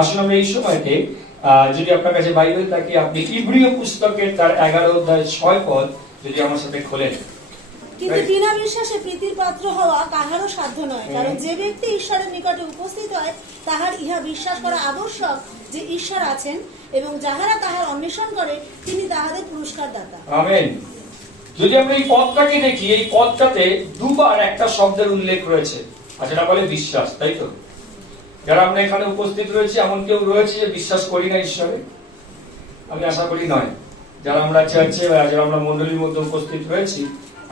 আসলে আমরা এই সময়তে যদি আপনার কাছে বাইবেল থাকে, আপনি ইব্রিয় পুস্তকের তার 11 অধ্যায় 6 পদ যদি আমার সাথে খোলেন। কিন্তু বিনা বিশ্বাসে প্রীতির পাত্র হওয়া কাহারও সাধ্য নয়, কারণ যে ব্যক্তি ঈশ্বরের নিকটে উপস্থিত হয় তাহার ইহা বিশ্বাস করা আবশ্যক যে ঈশ্বর আছেন, এবং যাহারা তাহার অন্বেষণ করে তিনি তাহাদের পুরস্কার দাতা। আমেন। যদি আমরা এই পদটাকে দেখি, এই পদটাতে দুবার একটা শব্দের উল্লেখ রয়েছে, আর যেটা বলে বিশ্বাস, তাই তো? যারা আমরা এখানে উপস্থিত রয়েছে, এমন কেউ রয়েছে যে বিশ্বাস করি না ঈশ্বরে? আমি আশা করি নয়। যারা আমরা চার্চে বা যারা আমরা মণ্ডলীর মধ্যে উপস্থিত রয়েছি,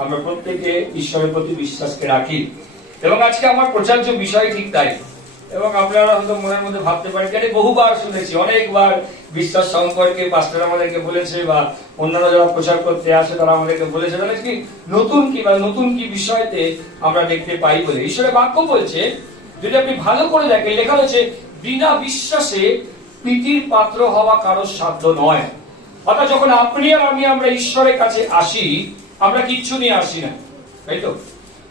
আমরা প্রত্যেকে ঈশ্বরের প্রতি বিশ্বাসকে রাখি। এবং আজকে আমার প্রচার্য বিষয় ঠিক তাই। এবং আপনারা হয়তো মনের মধ্যে ভাবতে পারেন, যে বহুবার শুনেছি, অনেকবার বিশ্বাস সম্পর্কে পাস্টর আমাদেরকে বলেছে, বা অন্যান্য যারা প্রচার করতে আসে তারা আমাদেরকে বলেছে, তাহলে কি নতুন কি বিষয়তে আমরা দেখতে পাই বলে। ঈশ্বরের বাক্য বলছে, যদি আপনি ভালো করে দেখেন, লেখা হয়েছে বিনা বিশ্বাসে প্রীতির পাত্র হওয়া কারোর সাধ্য নয়। অর্থাৎ যখন আপনি আর আমরা ঈশ্বরের কাছে আসি, আমরা কিচ্ছু নিয়ে আসি না, তাই তো?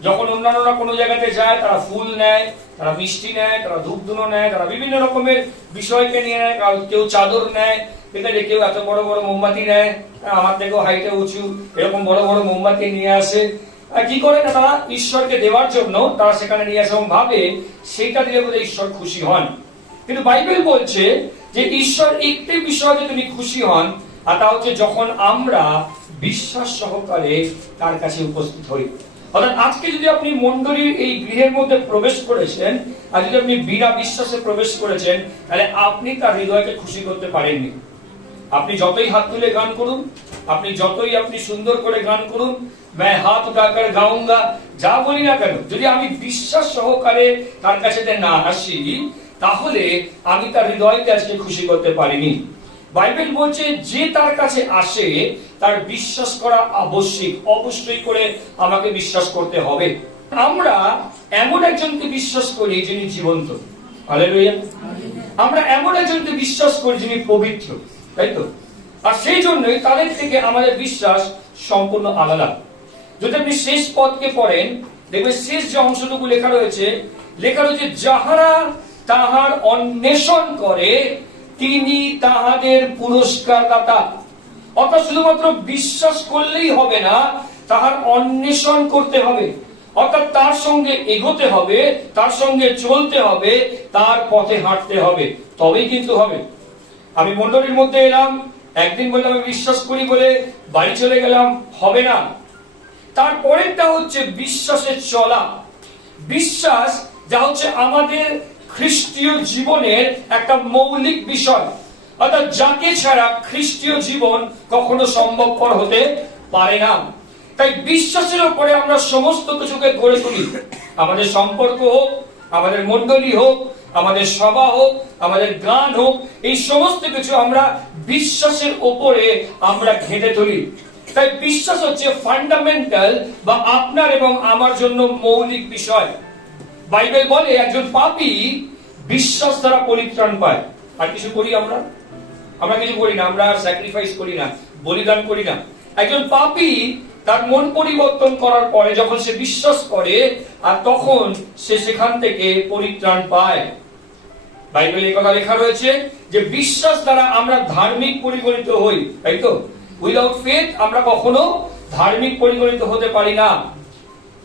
যখন অন্যান্যরা কোনো জায়গাতে যায়, তারা ফুল নেয়, তারা মিষ্টি নেয়, তারা ধূপধুনো নেয়, তারা বিভিন্ন রকমের বিষয়কে নিয়ে নেয়। কেউ চাদর নেয়, ঠিক আছে, কেউ এত বড় বড় মোমবাতি নেয়, আমার থেকেও হাইটে উঁচু, এরকম বড় বড় মোমবাতি নিয়ে আসে। কি করে না, তারা ঈশ্বরকে দেওয়ার জন্য তারা সেখানে নিয়ে আসে এবং ভাবে সেইটা দিলে বোধহয় ঈশ্বর খুশি হন। কিন্তু বাইবেল বলছে যে ঈশ্বর একটি বিষয়ে তিনি খুশি হন, আর তা হচ্ছে যখন আমরা বিশ্বাস সহকারে তার কাছে উপস্থিত হই। অর্থাৎ আজকে যদি আপনি মণ্ডলীর এই গৃহের মধ্যে প্রবেশ করেছেন, আর যদি আপনি বিনা বিশ্বাসে প্রবেশ করেছেন, তাহলে আপনি তার হৃদয়কে খুশি করতে পারেননি। আপনি যতই হাত তুলে গান করুন, আপনি যতই সুন্দর করে গান করুন, मैं हाथ उठाकर गाऊंगा, যা বলি না কেন, যদি আমি বিশ্বাস সহকারে তার কাছে না আসি, তাহলে আমি তার হৃদয়কে আজকে খুশি করতে পারিনি। বাইবেল বলছে যে তার কাছে আসে তার বিশ্বাস করা আবশ্যক, অবশ্যই করে আমাকে বিশ্বাস করতে হবে। আমরা এমন একজনকে বিশ্বাস করি যিনি জীবন্ত, হালেলুয়া। আমরা এমন একজনকে বিশ্বাস করি যিনি পবিত্র, তাই তো? আর সেই জন্যই তাদের থেকে আমাদের বিশ্বাস সম্পূর্ণ আলাদা। যদি আপনি শেষ পদকে পড়েন, দেখবেন শেষ যে অংশটুকু লেখা রয়েছে যাহারা তাহার অন্বেষণ করে তিনি তাহাদের পুরস্কার দাতা। অর্থাৎ শুধুমাত্র বিশ্বাস করলেই হবে না, তাহার অন্বেষণ করতে হবে। অর্থাৎ তার সঙ্গে এগোতে হবে, তার সঙ্গে চলতে হবে, তার পথে হাঁটতে হবে, তবেই কিন্তু হবে। আমি মণ্ডলীর মধ্যে এলাম, একদিন বললাম আমি বিশ্বাস করি বলে বাড়ি চলে গেলাম, হবে না। তারপরেরটা হচ্ছে বিশ্বাসের চলা। বিশ্বাস যা হচ্ছে আমাদের খ্রিস্টীয় জীবনের একটা মৌলিক বিষয়, অর্থাৎ যাকে ছাড়া খ্রিস্টীয় জীবন কখনো সম্ভবপর হতে পারে না। তাই বিশ্বাসের উপরে আমরা সমস্ত কিছুকে গড়ে তুলি। আমাদের সম্পর্ক হোক, আমাদের মণ্ডলী হোক, আমাদের সভা হোক, আমাদের গান হোক, এই সমস্ত কিছু আমরা বিশ্বাসের উপরে আমরা ঘেঁটে তুলি। তাই বিশ্বাস হচ্ছে ফান্ডামেন্টাল বা আপনার এবং আমার জন্য মৌলিক বিষয়। বাইবেল বলে একজন পাপী বিশ্বাস দ্বারা পরিত্রাণ পায়। আর কিছু করি আমরা কিছু করি না, আমরা স্যাক্রিফাইস করি না, বলিদান করি না। একজন পাপী তার মন পরিবর্তন করার পরে যখন সে বিশ্বাস করে, আর তখন সে সেখান থেকে পরিত্রাণ পায়। বাইবেলে এই কথা লেখা রয়েছে যে বিশ্বাস দ্বারা আমরা ধার্মিক পরিগণিত হই, তাই তো? উইদাউট ফেথ আমরা কখনো ধার্মিক পরিগণিত হতে পারি না।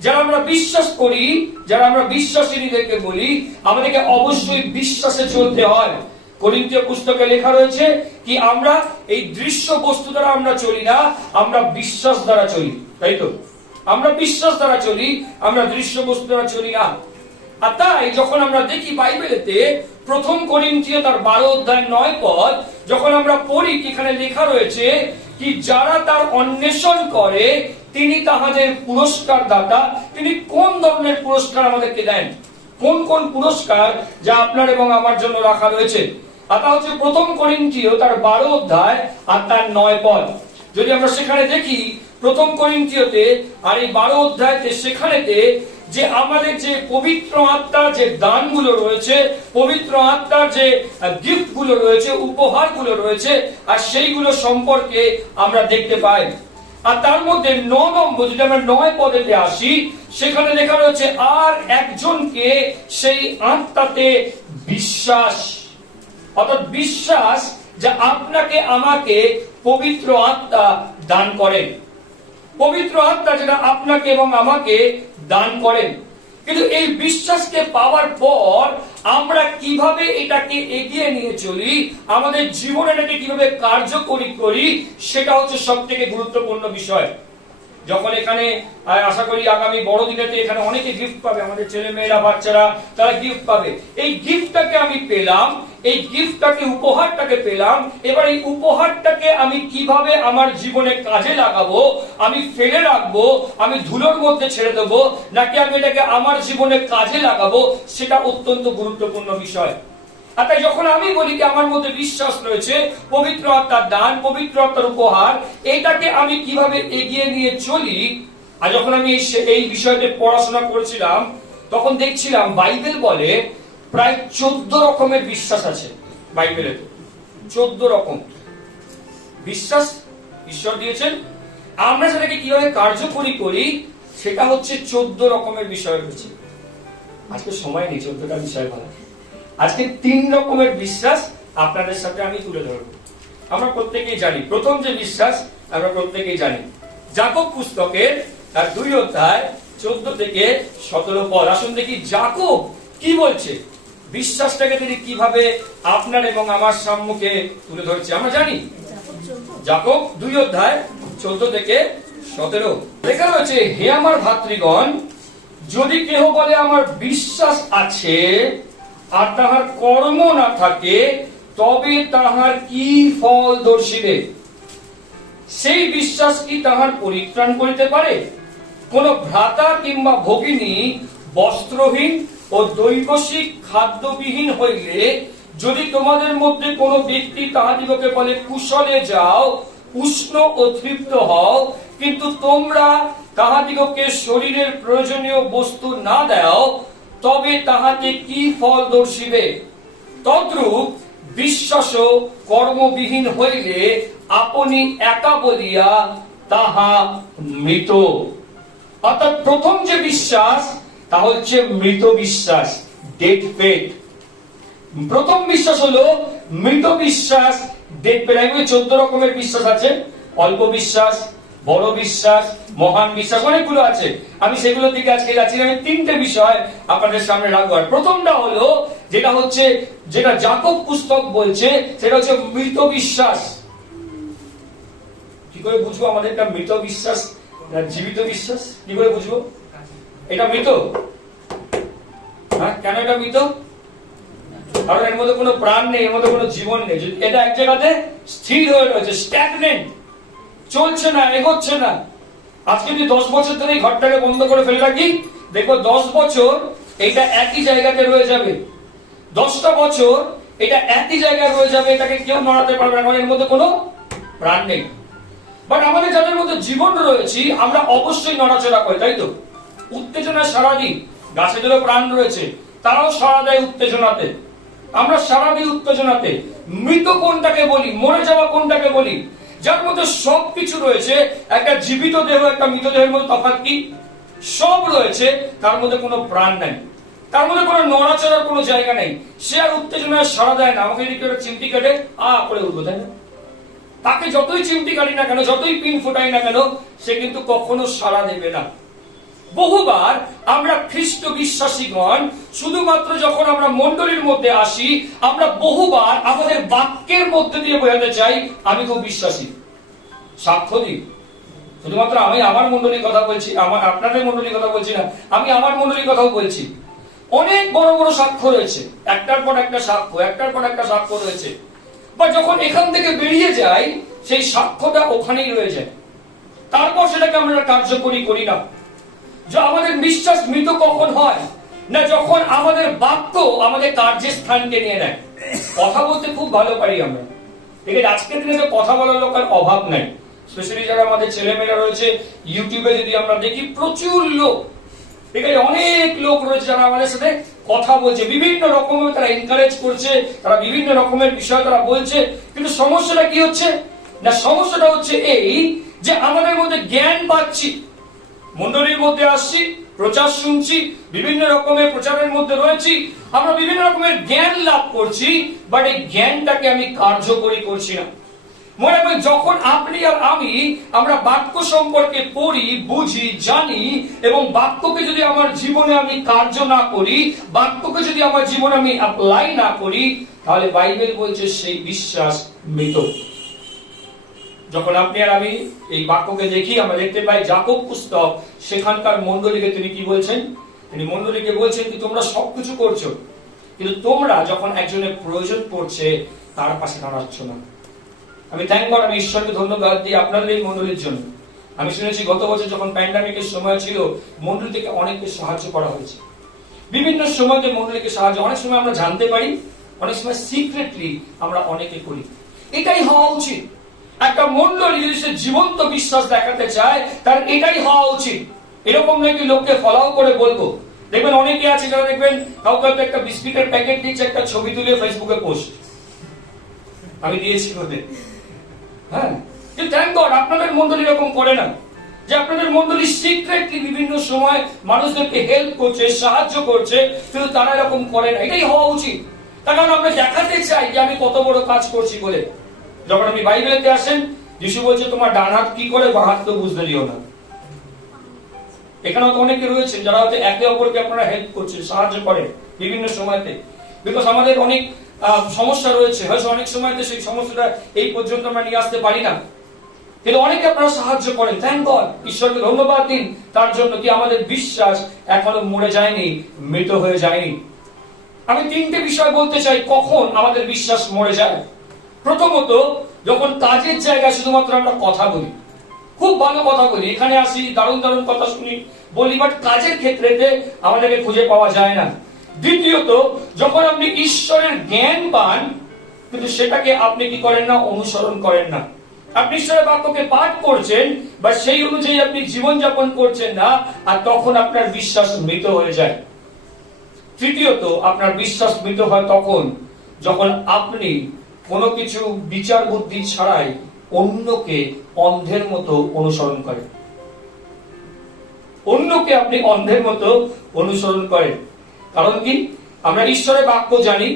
যারা আমরা বিশ্বাস করি, যারা আমরা বিশ্বাসীদেরকে বলি, আমাদেরকে অবশ্যই বিশ্বাসে চলতে হয়। করিন্থীয় পুস্তকে লেখা রয়েছে কি আমরা এই দৃশ্য বস্তু দ্বারা আমরা চলি না, আমরা বিশ্বাস দ্বারা চলি, তাই তো? আমরা বিশ্বাস দ্বারা চলি, আমরা দৃশ্য বস্তু দ্বারা চলি না। আর তাই যখন আমরা দেখি বাইবেলেতে প্রথম করিন্থীয় তার 12 অধ্যায় 9 পদ যখন আমরা পড়ি, এখানে লেখা রয়েছে কি যারা তার অন্বেষণ করে তিনি তাহাদের পুরস্কার দাতা। তিনি কোন ধরনের পুরস্কার আমাদেরকে দেন, কোন কোন পুরস্কার যা আপনার এবং আমার জন্য রাখা রয়েছে, আর তা হচ্ছে প্রথম করিন্থীয় তার 12 অধ্যায় আর তার 9 পদ। যদি আমরা সেখানে দেখি প্রথম করিন্থীয়তে আর এই 12 অধ্যায়তে, সেখানেতে যে আমাদের যে পবিত্র আত্মার যে দানগুলো রয়েছে, পবিত্র আত্মার যে গিফট গুলো রয়েছে, উপহার গুলো রয়েছে, আর সেইগুলো সম্পর্কে আমরা দেখতে পাই। আর তার মধ্যে 9 নম্বর, যদি আমরা 9 পদেতে আসি, সেখানে লেখা রয়েছে আর একজনকে সেই আত্মাতে বিশ্বাস। অর্থাৎ বিশ্বাস যে আপনাকে আমাকে পবিত্র আত্মা দান করেন, পবিত্র আত্মা যেটা আপনাকে এবং আমাকে দান করেন। কিন্তু এই বিশ্বাসকে পাওয়ার পর আমরা কিভাবে এটাকে এগিয়ে নিয়ে চলি, আমাদের জীবনে এটাকে কিভাবে কার্যকরী করি, সেটা হচ্ছে সব থেকে গুরুত্বপূর্ণ বিষয়। যখন এখানে আশা করি আগামী বড়দিনেতে এখানে অনেকে গিফট পাবে, আমাদের ছেলে মেয়েরা বাচ্চারা তারা গিফট পাবে। এই গিফটটাকে আমি পেলাম, এই গিফটটাকে উপহারটাকে পেলাম, এবার এই উপহারটাকে আমি কিভাবে আমার জীবনে কাজে লাগাবো, আমি ফেলে রাখবো, আমি ধুলোর মধ্যে ছেড়ে দেবো, নাকি আমি এটাকে আমার জীবনে কাজে লাগাবো, সেটা অত্যন্ত গুরুত্বপূর্ণ বিষয়। আর তাই যখন আমি বলি যে আমার মধ্যে বিশ্বাস রয়েছে, পবিত্র আত্মার দান, পবিত্র আত্মার উপহার, এইটাকে আমি কিভাবে এগিয়ে নিয়ে চলি, আর যখন আমি এই বিষয়তে পড়াশোনা করছিলাম তখন দেখছিলাম বাইবেল বলে প্রায় 14 রকমের বিশ্বাস আছে বাইবেলে। 14 রকম বিশ্বাস ঈশ্বর দিয়েছেন, আমরা সেটাকে কিভাবে কার্যকরী করি সেটা হচ্ছে 14 রকমের বিষয় রয়েছে। আজকে সময় নেই 14টা বিষয় বলা। আজকে 3 রকমের বিশ্বাস আপনাদের সাথে আমি তুলে ধরব। আমরা প্রত্যেকেই জানি, প্রথম যে বিশ্বাস আমরা প্রত্যেকেই জানি, যাকব পুস্তকের তার 2 অধ্যায় 14 থেকে 17 পদ। আসুন দেখি যাকব কি বলছে, বিশ্বাসটাকে তিনি কিভাবে আপনার এবং আমার সম্মুখে তুলে ধরছে। আমরা জানি যাকব 2 অধ্যায় 14 থেকে 17 লেখা রয়েছে, হে আমার ভাতৃগণ, যদি কেহ বলে আমার বিশ্বাস আছে আর তাহার কর্ম না থাকে, তবে তাহার কি ফল দর্শিবে? সেই বিশ্বাস কি তাহার পরিত্রাণ করিতে পারে? কোন ভ্রাতা কিংবা ভগিনী বস্ত্রহীন ও দৈবশিক খাদ্যবিহীন হইলে, যদি তোমাদের মধ্যে কোন ব্যক্তি তাহাদিগকে বলে কুশলে যাও, উষ্ণ ও তৃপ্ত হও, কিন্তু তোমরা তাহাদিগকে শরীরের প্রয়োজনীয় বস্তু না দাও, তবে তাহাতে কি ফল দর্শিবে? তদ্রূপ বিশ্বাসও কর্মবিহীন হইলে আপনি একা বলিয়া তাহা মৃত। অর্থাৎ প্রথম যে বিশ্বাস তা হচ্ছে মৃত বিশ্বাস, ডেড ফেথ। প্রথম বিশ্বাস হলো মৃত বিশ্বাস, ডেড ফেথ। 14 রকমের বিশ্বাস আছে, অল্প বিশ্বাস, বড় বিশ্বাস, মহান বিশ্বাস, অনেকগুলো আছে। আমি সেগুলোর দিকে আজকে যাচ্ছি। আমি 3টে বিষয় আপনাদের সামনে রাখবো। প্রথমটা হলো যেটা যাকব পুস্তক বলছে, সেটা হচ্ছে মৃত বিশ্বাস। কি করে বুঝবো আমাদের এটা মৃত বিশ্বাস না জীবিত বিশ্বাস? কি করে বুঝবো এটা মৃত? হ্যাঁ, কেন এটা মৃত? কারণ এর মধ্যে কোনো প্রাণ নেই, এর মধ্যে কোনো জীবন নেই। এটা এক জায়গাতে স্থির হয়ে রয়েছে, স্ট্যাগনেন্ট, চলছে না, এগোচ্ছে না। আজকে যদি 10 বছর ধরে এই ঘরটাকে বন্ধ করে ফেলে রাখি, দেখবো 10 বছর এটা একই জায়গাতে রয়ে যাবে। 10টা বছর এটা একই জায়গায় রয়ে যাবে, এটাকে কেউ নড়াতে পারবে না, কারণ এর মধ্যে কোনো প্রাণ নেই। বাট আমাদের যাদের মধ্যে জীবন রয়েছে, আমরা অবশ্যই নড়াচড়া করি, তাই তো? উত্তেজনা সারাদিন, গাছেদেরও প্রাণ রয়েছে, তারাও সারা দেয় উত্তেজনাতে, আমরা সারা দিই উত্তেজনাতে। মৃত কোনটাকে বলি, মরে যাওয়া কোনটাকে বলি? যার মধ্যে সবকিছু রয়েছে। একটা জীবিত দেহ, একটা মৃত দেহের মধ্যে তফাৎ কি? সব রয়েছে, তার মধ্যে কোনো প্রাণ নাই, তার মধ্যে কোনো নড়াচড়ার কোনো জায়গা নেই। সে আর উত্তেজনায় সারা দেয় না। আমাকে যদি কেউ চিমটি কাটে, করে উঠবো, তাই না? তাকে যতই চিমটি কাটি না কেন, যতই পিন ফোটাই না কেন, সে কিন্তু কখনো সাড়া দেবে না। বহুবার আমরা খ্রিস্ট বিশ্বাসীগণ শুধুমাত্র যখন আমরা মণ্ডলীর মধ্যে আসি, আমরা বহুবার আমাদের বাক্যের মধ্যে দিয়ে বোঝাতে চাই আমি খুব বিশ্বাসী, সাক্ষ্য দিই। শুধুমাত্র আমি আমার মণ্ডলীর কথা বলছি, আপনাদের মণ্ডলীর কথা বলছি না, আমি আমার মণ্ডলীর কথাও বলছি। অনেক বড় বড় সাক্ষ্য রয়েছে, একটার পর একটা সাক্ষ্য, একটার পর একটা সাক্ষ্য রয়েছে। বা যখন এখান থেকে বেরিয়ে যাই, সেই সাক্ষ্যটা ওখানেই রয়ে যায়, তারপর সেটাকে আমরা কার্যকরী করি না। যে আমাদের বিশ্বাস মৃত কখন হয় না, যখন আমাদের বাক্য আমাদের কার্যের স্থানকে নিয়ে নেয়। কথা বলতে খুব ভালো পারি আমরা, ঠিক আছে? আজকের দিনে তো কথা বলার লোকের অভাব নাই। স্পেশালি যারা আমাদের ছেলেমেয়েরা রয়েছে, ইউটিউবে যদি আমরা দেখি প্রচুর লোক, ঠিক আছে, অনেক লোক রয়েছে যারা আমাদের সাথে কথা বলছে, বিভিন্ন রকমের তারা এনকারেজ করছে, তারা বিভিন্ন রকমের বিষয় তারা বলছে। কিন্তু সমস্যাটা কি হচ্ছে না, সমস্যাটা হচ্ছে এই যে আমাদের মধ্যে জ্ঞান পাচ্ছি, মণ্ডলীর মধ্যে আসছি, প্রচার শুনছি, বিভিন্ন রকমের প্রচারের মধ্যে রয়েছি, আমরা বিভিন্ন রকমের জ্ঞান লাভ করছি, বাট এই জ্ঞানটাকে আমি কার্যকরী করছি না। মনে রাখবেন, যখন আপনি আর আমি আমরা বাক্য সম্পর্কে পড়ি, বুঝি, জানি এবং বাক্যকে যদি আমার জীবনে আমি কার্য না করি, বাক্যকে যদি আমার জীবনে আমি অ্যাপ্লাই না করি, তাহলে বাইবেল বলছে সেই বিশ্বাস মৃত। যখন আপনি আর আমি এই বাক্যকে দেখি, আমরা দেখতে পাই যাকব পুস্তক, সেখানকার মণ্ডলীকে তিনি কি বলছেন? তিনি মণ্ডলীকে বলছেন কি তোমরা সবকিছু করছো, কিন্তু তোমরা যখন একজনের প্রয়োজন পড়ছে তার পাশে দাঁড়াচ্ছ না। আমি থ্যাংক গড, আমি ঈশ্বরকে ধন্যবাদ দিই আপনাদের এই মণ্ডলীর জন্য। আমি শুনেছি গত বছর যখন প্যান্ডামিকের সময় ছিল, মণ্ডলী থেকে অনেককে সাহায্য করা হয়েছে। বিভিন্ন সময়তে মণ্ডলীকে সাহায্য, অনেক সময় আমরা জানতে পারি, অনেক সময় সিক্রেটলি আমরা অনেকে করি। এটাই হওয়া উচিত। একটা মণ্ডলী যদি সে জীবন্ত বিশ্বাস দেখাতে চায়, তার এটাই হওয়া উচিত। এরকম নাকি লোককে ফলাও করে বলবো। দেখবেন অনেকে আছে যারা দেখবেন কাউকে একটা বিস্কিটের প্যাকেট দিচ্ছে, একটা ছবি তুলে ফেসবুকে পোস্ট, আমি দিয়েছি ওদের। হ্যাঁ, কিন্তু থ্যাংক গড আপনাদের মণ্ডলী এরকম করে না, যে আপনাদের মণ্ডলী সিক্রেটলি বিভিন্ন সময় মানুষদেরকে হেল্প করছে, সাহায্য করছে, কিন্তু তারা এরকম করে না। এটাই হওয়া উচিত। তার কারণ আমরা দেখাতে চাই যে আমি কত বড় কাজ করছি বলে। যখন আপনি বাইবেলেতে আসেন, যিশু বলছে তোমার ডান হাত কি করে, বাঁ হাত তো বুঝতে দিও না। এখানেও তো অনেকে রয়েছে যারা হয়তো একে অপরকে আপনারা হেল্প করছেন, সাহায্য করেন বিভিন্ন সময়তে। বিকজ আমাদের অনেক সমস্যা রয়েছে, হয়তো অনেক সময়তে সেই সমস্যাটা এই পর্যন্ত আমরা নিয়ে আসতে পারি না, কিন্তু অনেকে আপনারা সাহায্য করেন। থ্যাংক গড, ঈশ্বরকে ধন্যবাদ দিন তার জন্য। কি আমাদের বিশ্বাস এখনো মরে যায়নি, মৃত হয়ে যায়নি। আমি তিনটে বিষয় বলতে চাই কখন আমাদের বিশ্বাস মরে যায়। প্রথমত, যখন কাজের জায়গায় শুধুমাত্র আমরা কথা বলি, খুব ভালো কথা বলি, এখানে আসি, দারুণ দারুণ কথা শুনি, বলি, বাট কাজের ক্ষেত্রেতে আমাদেরকে খুঁজে পাওয়া যায় না। দ্বিতীয়ত, যখন আপনি ঈশ্বরের জ্ঞান পান, কিন্তু সেটাকে আপনি কি করেন না, অনুসরণ করেন না। আপনি ঈশ্বরের বাক্যকে পাঠ করছেন, বা সেই অনুযায়ী আপনি জীবনযাপন করছেন না, আর তখন আপনার বিশ্বাস মৃত হয়ে যায়। তৃতীয়ত, আপনার বিশ্বাস মৃত হয় তখন যখন আপনি কোনো কিছু বিচার বুদ্ধি ছাড়াই অন্যকে অন্ধের মতো অনুসরণ করেন। অন্যকে আপনি অন্ধের মতো অনুসরণ করেন। কারণ কি? আমরা ঈশ্বরের বাক্য জানি,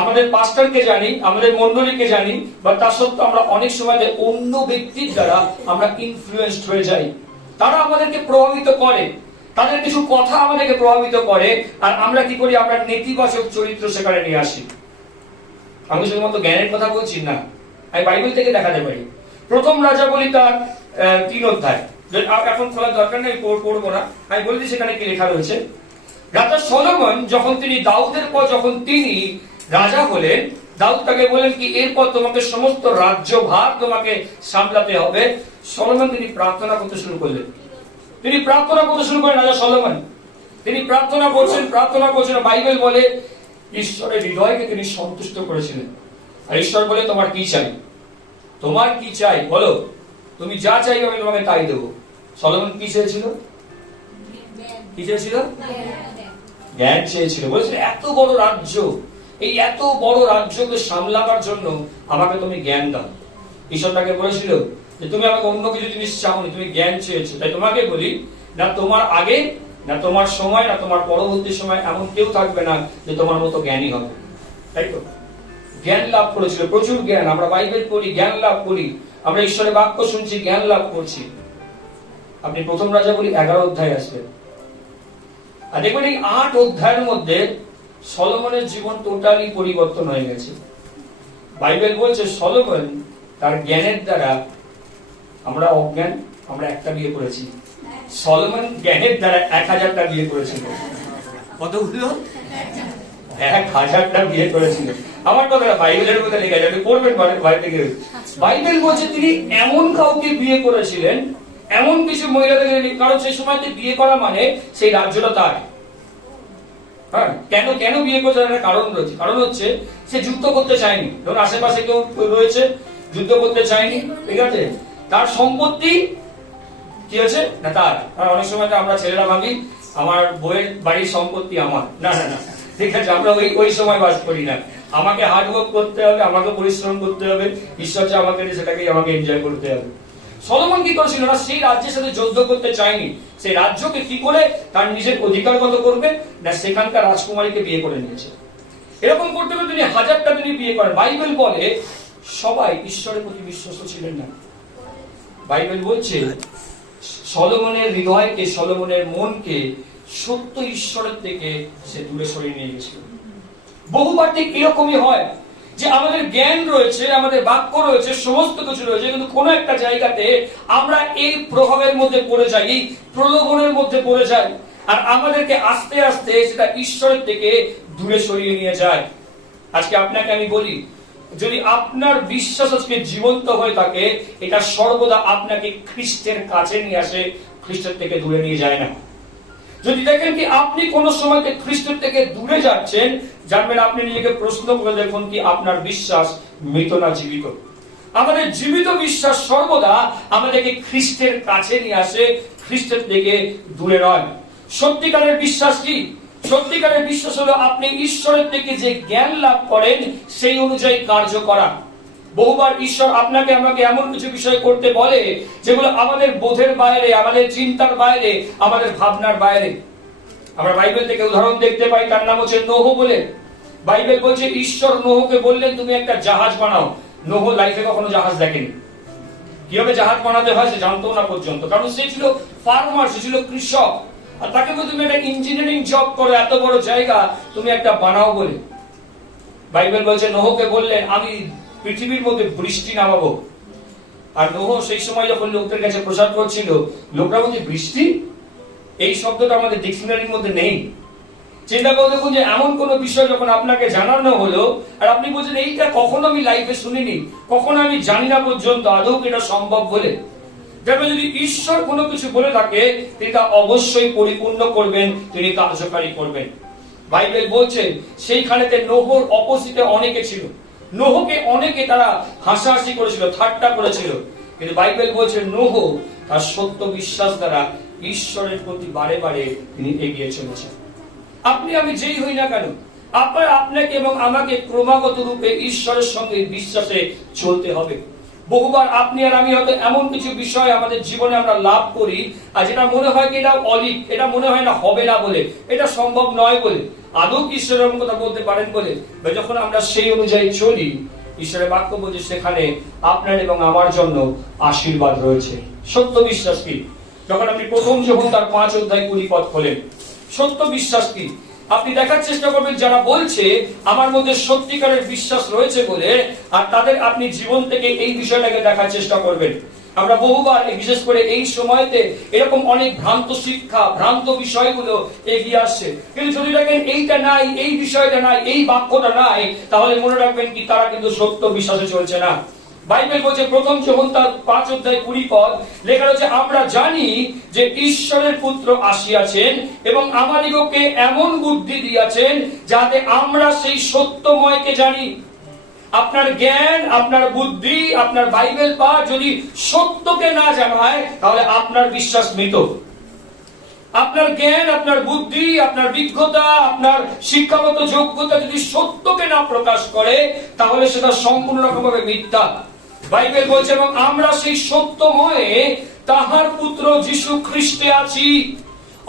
আমাদের পাস্টারকে জানি, আমাদের মণ্ডলীকে জানি, বা তা সত্ত্বেও আমরা অনেক সময় অন্য ব্যক্তির দ্বারা আমরা ইনফ্লুয়েন্সড হয়ে যাই। তারা আমাদেরকে প্রভাবিত করে, তাদের কিছু কথা আমাদেরকে প্রভাবিত করে, আর আমরা কি করি, আমরা নেতিবাচক চরিত্র সেখানে নিয়ে আসি। আমি শুধুমাত্র জ্ঞানের কথা বলছি না, আমি বাইবেল থেকে দেখাতে পারি। প্রথম রাজা বলি তার 3 অধ্যায়, এখন খোলার দরকার নেই, পড়বো না, আমি বলে দিই সেখানে কি লেখা রয়েছে। রাজা সলোমন যখন তিনি দাউদের পর যখন তিনি রাজা হলেন, দাউদ তাকে বলেন কি এরপর তোমাকে সমস্ত রাজ্যভার তোমাকে সামলাতে হবে। সলোমন তিনি প্রার্থনা করতে শুরু করলেন। তিনি প্রার্থনা করতে শুরু করেন রাজা সলোমন। তিনি প্রার্থনা করছেন। বাইবেল বলে ঈশ্বরের হৃদয়কে তিনি সন্তুষ্ট করেছিলেন। আর ঈশ্বর বলে তোমার কি চাই, তোমার কি চাই বলো, তুমি যা চাইবে আমি তোমাকে তাই দেবো। সলোমন কি চেয়েছিল? কি চেয়েছিল? জ্ঞান চেয়েছিল। বলেছিল এত বড় রাজ্য, এই এত বড় রাজ্যকে সামলাবার জন্য আমাকে তুমি জ্ঞান দাও। ঈশ্বর তাকে বলেছিল যে তুমি আমাকে অন্য কিছু জিনিস চাওনি, তুমি জ্ঞান চেয়েছো। তাই তোমাকে বলি, না তোমার আগে, না তোমার সময়, না তোমার পরবর্তী সময় এমন কেউ থাকবে না যে তোমার মতো জ্ঞানী হবে। তাই তো? জ্ঞান লাভ করেছিল, প্রচুর জ্ঞান। আমরা বাইবেল পড়ি, জ্ঞান লাভ করি, আমরা ঈশ্বরের বাক্য শুনছি, জ্ঞান লাভ করছি। আপনি প্রথম রাজা বলি 11 অধ্যায় আসবেন, আর দেখবেন এই 8 অধ্যায়ের মধ্যে সলোমনের জীবন টোটালি পরিবর্তন হয়ে গেছে। বাইবেল বলছে সলোমন তার জ্ঞানের দ্বারা, আমরা অজ্ঞান, আমরা একটা বিয়ে করেছি, সলোমন জ্ঞানের দ্বারা 1000টা বিয়ে করেছিল। কতগুলো? 1000টা বিয়ে করেছিল। আমার কথাটা বাইবেলের মধ্যে লেখা যাবে, পড়বেন বাড়িতে গিয়ে। বাইবেল বলছে তিনি এমন কাউকে বিয়ে করেছিলেন, এমন কিছু মহিলাদের, কারণ সেই সময়তে বিয়ে করা মানে সেই রাজ্যটা তার। হ্যাঁ, কেন বিয়ে করছে একটা কারণ রয়েছে। কারণ হচ্ছে সে যুদ্ধ করতে চায়নি। ধরুন আশেপাশে কেউ রয়েছে, যুদ্ধ করতে চায়নি, ঠিক আছে, তার সম্পত্তি কি আছে না তার। অনেক সময় আমরা ছেলেরা ভাবি আমার বইয়ের বাড়ির সম্পত্তি আমার, না না না, ঠিক আছে, আমরা ওই সময় বাস করি না। আমাকে হার্ডওয়ার্ক করতে হবে, আমাকে পরিশ্রম করতে হবে, ঈশ্বর যা আমাকে সেটাকে আমাকে এনজয় করতে হবে। সলোমন কি করেছিল না, সেই রাজ্যের সাথে যুদ্ধ করতে চায়নি। সেই রাজ্যকে কি করে তার নিজের অধিকারগত করবে না, সেখানকার রাজকুমারীকে বিয়ে করে নিয়েছে। এরকম করতে করতে তিনি হাজারটা তিনি বিয়ে করেন। বাইবেল বলে সবাই ঈশ্বরের প্রতি বিশ্বস্ত ছিলেন না। বাইবেল বলছে সলোমনের হৃদয়কে, সলোমনের মনকে সত্য ঈশ্বরের থেকে সে দূরে সরিয়ে নিয়ে গেছিল। বহুবার ঠিক এরকমই হয় যে আমাদের জ্ঞান রয়েছে, আমাদের বাক্য রয়েছে, সমস্ত কিছু রয়েছে, কিন্তু কোন একটা জায়গাতে আমরা এই প্রভাবের মধ্যে পড়ে যাই, এই প্রলোভনের মধ্যে পড়ে যাই, আর আমাদেরকে আস্তে আস্তে সেটা ঈশ্বরের থেকে দূরে সরিয়ে নিয়ে যায়। আজকে আপনাকে আমি বলি, যদি আপনার বিশ্বাস আজকে জীবন্ত হয়ে থাকে, এটা সর্বদা আপনাকে খ্রিস্টের কাছে নিয়ে আসে, খ্রিস্টের থেকে দূরে নিয়ে যায় না। যদি দেখেন কি আপনি কোন সময় খ্রিস্টের থেকে দূরে যাচ্ছেন, জানবেন আপনি নিজেকে প্রশ্ন করে দেখুন কি আপনার বিশ্বাস মৃত না জীবিত। আমাদের জীবিত বিশ্বাস সর্বদা আমাদেরকে খ্রিস্টের কাছে নিয়ে আসে, খ্রিস্টের থেকে দূরে নয়। সত্যিকারের বিশ্বাস কি? সত্যিকারের বিশ্বাস হলো আপনি ঈশ্বরের থেকে যে জ্ঞান লাভ করেন সেই অনুযায়ী কার্য করা। বহুবার ঈশ্বর আপনাকে আমাকে এমন কিছু বিষয় করতে বলে যেগুলো আমাদের বোধের বাইরে, আমাদের চিন্তার বাইরে, আমাদের ভাবনার বাইরে। আমরা বাইবেল থেকে উদাহরণ দেখতে পাই, তার নাম হচ্ছে নোহ বলে। বাইবেল বলছে ঈশ্বর নোহকে বললেন তুমি একটা জাহাজ বানাও। নোহ লাইফে কখনো জাহাজ দেখেনি, কিভাবে জাহাজ বানাতে হয় সে জানতো না পর্যন্ত, কারণ সে ছিল ফার্মার, সে ছিল কৃষক। আর তাকে বলে তুমি একটা ইঞ্জিনিয়ারিং জব করো, এত বড় জায়গা তুমি একটা বানাও বলে। বাইবেল বলছে নোহকে বললেন আমি পৃথিবীর মধ্যে বৃষ্টি নামাবো। আর নোহ সেই সময় যখন লোকদের কাছে প্রচার করছিল, লোকরা বলছে বৃষ্টি, এই শব্দটা আমাদের ডিকশনারির মধ্যে নেই। চিন্তা করে দেখুন যে এমন কোন বিষয় যখন আপনাকে জানানো হলো আর আপনি বলছেন এইটা কখনো আমি লাইফে শুনিনি, কখনো আমি জানি না পর্যন্ত আদৌ এটা সম্ভব বলে। দেখবেন যদি ঈশ্বর কোনো কিছু বলে থাকে তিনি তা অবশ্যই পরিপূর্ণ করবেন, তিনি কার্যকারী করবেন। বাইবেল বলছে সেইখানেতে নোহর অপোজিটে অনেকে ছিল, নোহকে অনেকে তারা হাসাহাসি করেছিল, ঠাট্টা করেছিল, কিন্তু বাইবেল বলছে নোহ তার সত্য বিশ্বাস দ্বারা ঈশ্বরের প্রতি বারে বারে তিনি এগিয়ে চলেছেন। আপনি আমি যেই হই না কেন, আপনাকে এবং আমাকে ক্রমাগত রূপে ঈশ্বরের সঙ্গে বিশ্বাসে চলতে হবে। বহুবার আপনি আর আমি হয়তো এমন কিছু বিষয় আমাদের জীবনে আমরা লাভ করি আর যেটা মনে হয় কি এটা অলিক, এটা মনে হয় না হবে না বলে, এটা সম্ভব নয় বলে। আদৌ ঈশ্বরের কথা বলতে পারেন বলে যখন আমরা সেই অনুযায়ী চলি, ঈশ্বরের বাক্য বলছে সেখানে আপনার এবং আমার জন্য আশীর্বাদ রয়েছে। সত্য বিশ্বাস কি? যখন আপনি প্রথম যখন তার 5 অধ্যায় 20 পদ খোলেন, সত্য বিশ্বাস কি আপনি দেখার চেষ্টা করবেন যারা বলছে আমার মধ্যে সত্যিকারের বিশ্বাস রয়েছে বলে, আর তাদের আপনি জীবন থেকে এই বিষয়টাকে দেখার চেষ্টা করবেন। আমরা বহুবার বিশেষ করে এই সময়তে এরকম অনেক ভ্রান্ত শিক্ষা, ভ্রান্ত বিষয়গুলো এগিয়ে আসছে, কিন্তু যদি দেখেন এইটা নাই, এই বিষয়টা নাই, এই বাক্যটা নাই, তাহলে মনে রাখবেন কি তারা কিন্তু সত্য বিশ্বাসে চলছে না। বাইবেল বলছে প্রথম যোহন তার 5 অধ্যায় 20 পদ লেখা রয়েছে আমরা জানি যে ঈশ্বরের পুত্র আসিয়াছেন এবং আমাদিগকে এমন বুদ্ধি দিয়াছেন যাতে আমরা সেই সত্যময়কে জানি। আপনার জ্ঞান, আপনার বুদ্ধি, আপনার বাইবেল পাঠ যদি সত্যকে না জানায় তাহলে আপনার বিশ্বাস মৃত। আপনার জ্ঞান, আপনার বুদ্ধি, আপনার বিজ্ঞতা, আপনার শিক্ষাগত যোগ্যতা যদি সত্যকে না প্রকাশ করে তাহলে সেটা সম্পূর্ণ রকমভাবে মিথ্যা। বাইবেল বলছে এবং আমরা সেই সত্যময়ে তাহার পুত্র যীশু খ্রিস্টে আছি।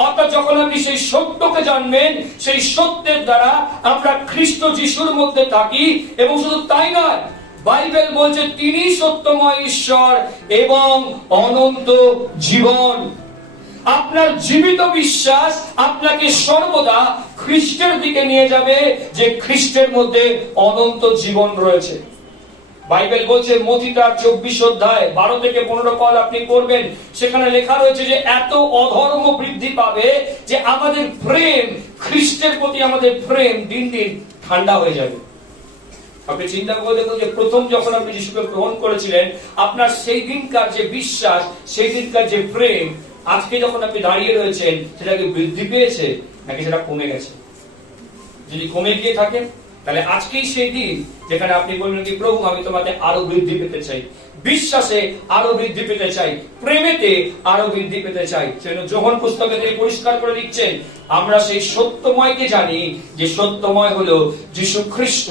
অর্থাৎ যখন আপনি সেই সত্যকে জানবেন, সেই সত্যের দ্বারা আমরা খ্রিস্ট যীশুর মধ্যে থাকি। এবং শুধু তাই নয়, বাইবেল বলছে তিনি সত্যময় ঈশ্বর এবং অনন্ত জীবন। আপনার জীবিত বিশ্বাস আপনাকে সর্বদা খ্রিস্টের দিকে নিয়ে যাবে, যে খ্রিস্টের মধ্যে অনন্ত জীবন রয়েছে। বাইবেল বলছে মথি তার 24 অধ্যায় 12 থেকে 15 পদ আপনি পড়বেন, সেখানে লেখা রয়েছে যে এত অধর্ম বৃদ্ধি পাবে যে আমাদের প্রেম, খ্রিস্টের প্রতি আমাদের প্রেম দিন দিন ঠান্ডা হয়ে যাবে। আপনি চিন্তা করে দেখুন যে প্রথম যখন আপনি যিশুকে গ্রহণ করেছিলেন, আপনার সেই দিনকার যে বিশ্বাস, সেই দিনকার যে প্রেম, আজকে যখন আপনি দাঁড়িয়ে রয়েছেন সেটা কি বৃদ্ধি পেয়েছে নাকি সেটা কমে গেছে? যদি কমে গিয়ে থাকে তাহলে আজকেই সেই দিন যেখানে আপনি বলবেন কি প্রভু আমি তোমাতে আরো বৃদ্ধি পেতে চাই, বিশ্বাসে আরো বৃদ্ধি পেতে চাই, প্রেমেতে আরো বৃদ্ধি পেতে চাই। সেজন্য যোহন পুস্তকে তিনি পরিষ্কার করে দিচ্ছেন আমরা সেই সত্যময়কে জানি, যে সত্যময় হলো যীশু খ্রিস্ট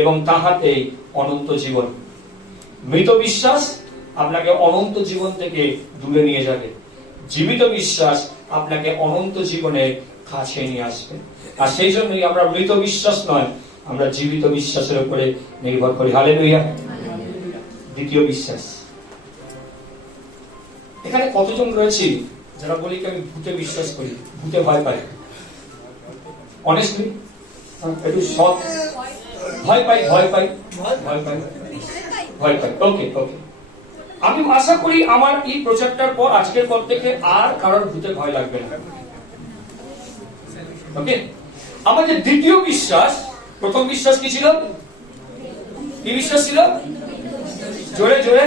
এবং তাহাতেই অনন্ত জীবন। মৃত বিশ্বাস আপনাকে অনন্ত জীবন থেকে দূরে নিয়ে যাবে। জীবিত বিশ্বাস আপনাকে অনন্ত জীবনের কাছে নিয়ে আসবে। আর সেই জন্যই আমরা মৃত বিশ্বাস নয়, আমরা জীবিত বিশ্বাসের উপরে নির্ভর করি। হালেলুয়া। দ্বিতীয় বিশ্বাস। এখানে কতজন রয়েছে যারা বলি কি আমি ভূতে বিশ্বাস করি, ভূতে ভয় পাই? অনেস্টলি একটু সৎ। ভয় পাই, ভয় পাই, ভয় পাই, ভয় পাই। ওকে ওকে, আমি আশা করি আমার এই প্রচারটার পর, আজকের পর থেকে আর কারোর ভূতে ভয় লাগবে না। ওকে, আমাদের দ্বিতীয় বিশ্বাস, প্রথম বিশ্বাস কি ছিল? কি বিশ্বাস ছিল? জোরে জোরে,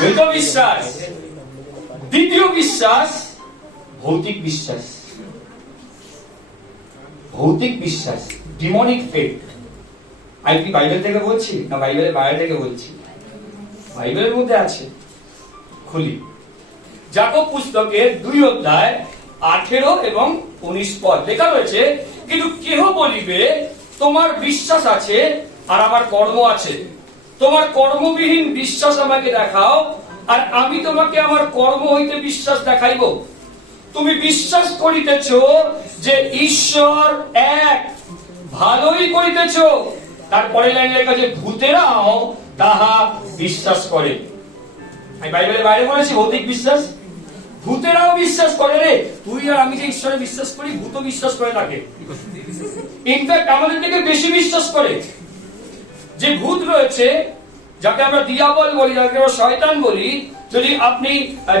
মৃত বিশ্বাস। দ্বিতীয় বিশ্বাস ভৌতিক বিশ্বাস। ভৌতিক বিশ্বাস, ডিমনিক ফেথ। আমি কি বাইবেল থেকে বলছি না বাইবেলের বাইরে থেকে বলছি? বাইবেলের মধ্যে আছে। খুলি যাকব পুস্তকের 2 অধ্যায় 18 এবং 19 পদ। লেখা রয়েছে, কিন্তু কেহ বলিবে তোমার বিশ্বাস আছে আর আমার কর্ম আছে, তোমার কর্মবিহীন বিশ্বাস আমাকে দেখাও, আর আমি তোমাকে আমার কর্ম হইতে বিশ্বাস দেখাইব। তুমি বিশ্বাস করিতেছ যে ঈশ্বর এক, ভালোই করিতেছ। তারপরে লাইনে লেখা যে ভূতেরাও তাহা বিশ্বাস করে। আমি বাইবেলের বাইরে বলেছি ভৌতিক বিশ্বাস, ভূতেরাও বিশ্বাস করে। রে তুই আর আমি যে ঈশ্বরে বিশ্বাস করি, ভূত বিশ্বাস করে তাকে। ইনফ্যাক্ট আমাদের থেকে বেশি বিশ্বাস করে। যে ভূত রয়েছে, যাকে আমরা দিয়াবল বলি, যাকে আমরা শয়তান বলি, যদি আপনি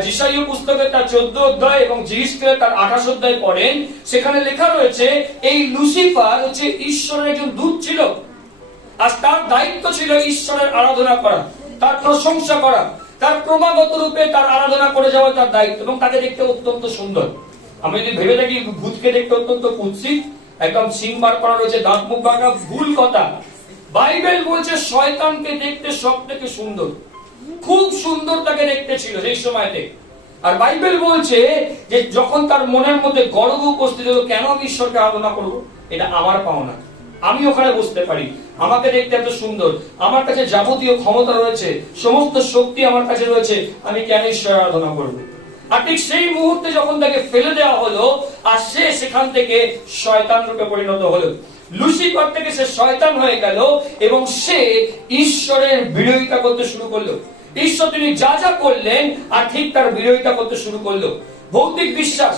যিশাইয়া পুস্তকের তার 14 অধ্যায় এবং জিহিজকেলের তার 28 অধ্যায় পড়েন, সেখানে লেখা রয়েছে এই লুসিফার হচ্ছে ঈশ্বরের একজন দূত ছিল, আর তার দায়িত্ব ছিল ঈশ্বরের আরাধনা করা, তার প্রশংসা করা, তার ক্রমাগত রূপে তার আরাধনা করে যাওয়া তার দায়িত্ব। এবং তাকে দেখতে অত্যন্ত সুন্দর। আমি যদি ভেবে থাকি ভূতকে দেখতে অত্যন্ত কুৎসিত, একদম সিং বার করা রয়েছে, দাঁত মুখ বাঁকা, ভুল কথা। বাইবেল বলছে শয়তানকে দেখতে সব থেকে সুন্দর, খুব সুন্দর তাকে দেখতে ছিল সেই সময়তে। আর বাইবেল বলছে যে যখন তার মনের মধ্যে গর্ব উপস্থিত হলো, কেন আমি ঈশ্বরকে আরাধনা করবো, এটা আমার পাওনা, আমি ওখানে বসতে পারি, আমাকে দেখতে এত সুন্দর, আমার কাছে যাবতীয় ক্ষমতা রয়েছে, সমস্ত শক্তি আমার কাছে রয়েছে, আমি কেন ঈশ্বর আরাধনা করবো? আর ঠিক সেই মুহূর্তে যখন তাকে ফেলে দেওয়া হলো, আর সে সেখান থেকে শয়তান রূপে পরিণত হলো। লুসিফার থেকে সে শয়তান হয়ে গেল এবং সে ঈশ্বরের বিরোধিতা করতে শুরু করলো। ঈশ্বর তিনি যা যা করলেন আর ঠিক তার বিরোধিতা করতে শুরু করলো। ভৌতিক বিশ্বাস।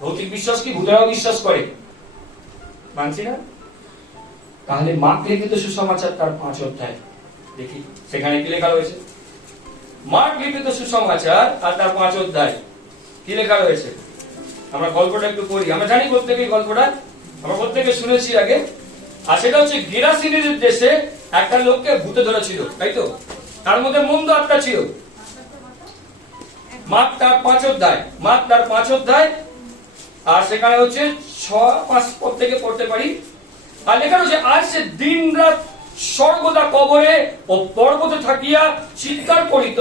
ভৌতিক বিশ্বাস কি ভূতেরাও বিশ্বাস করে? মানছি না। তাহলে মার্ক লিখিত সুসমাচার তার 5 অধ্যায় দেখি, সেখানে কি লেখা রয়েছে? মার্ক লিখিত সুসমাচার আর তার 5 অধ্যায় কি লেখা রয়েছে? আমরা গল্পটা একটু পড়ি। আমরা জানি প্রত্যেকেই গল্পটা, আমরা প্রত্যেকে শুনেছি আগে। আর সেটা হচ্ছে গেরাসিনের দেশে একটা লোককে ভূতে ধরেছিল, তাই তো? তার মধ্যে মন্দ আত্মা ছিল। মার্ক তার 5 অধ্যায়, মার্ক তার 5 অধ্যায়, আর সেখানে হচ্ছে 6-5 পদ থেকে পড়তে পারি। আর লেখা রয়েছে, আর সে দিন রাত সর্বদা কবরে ও পর্বতে থাকিয়া চিৎকার করিত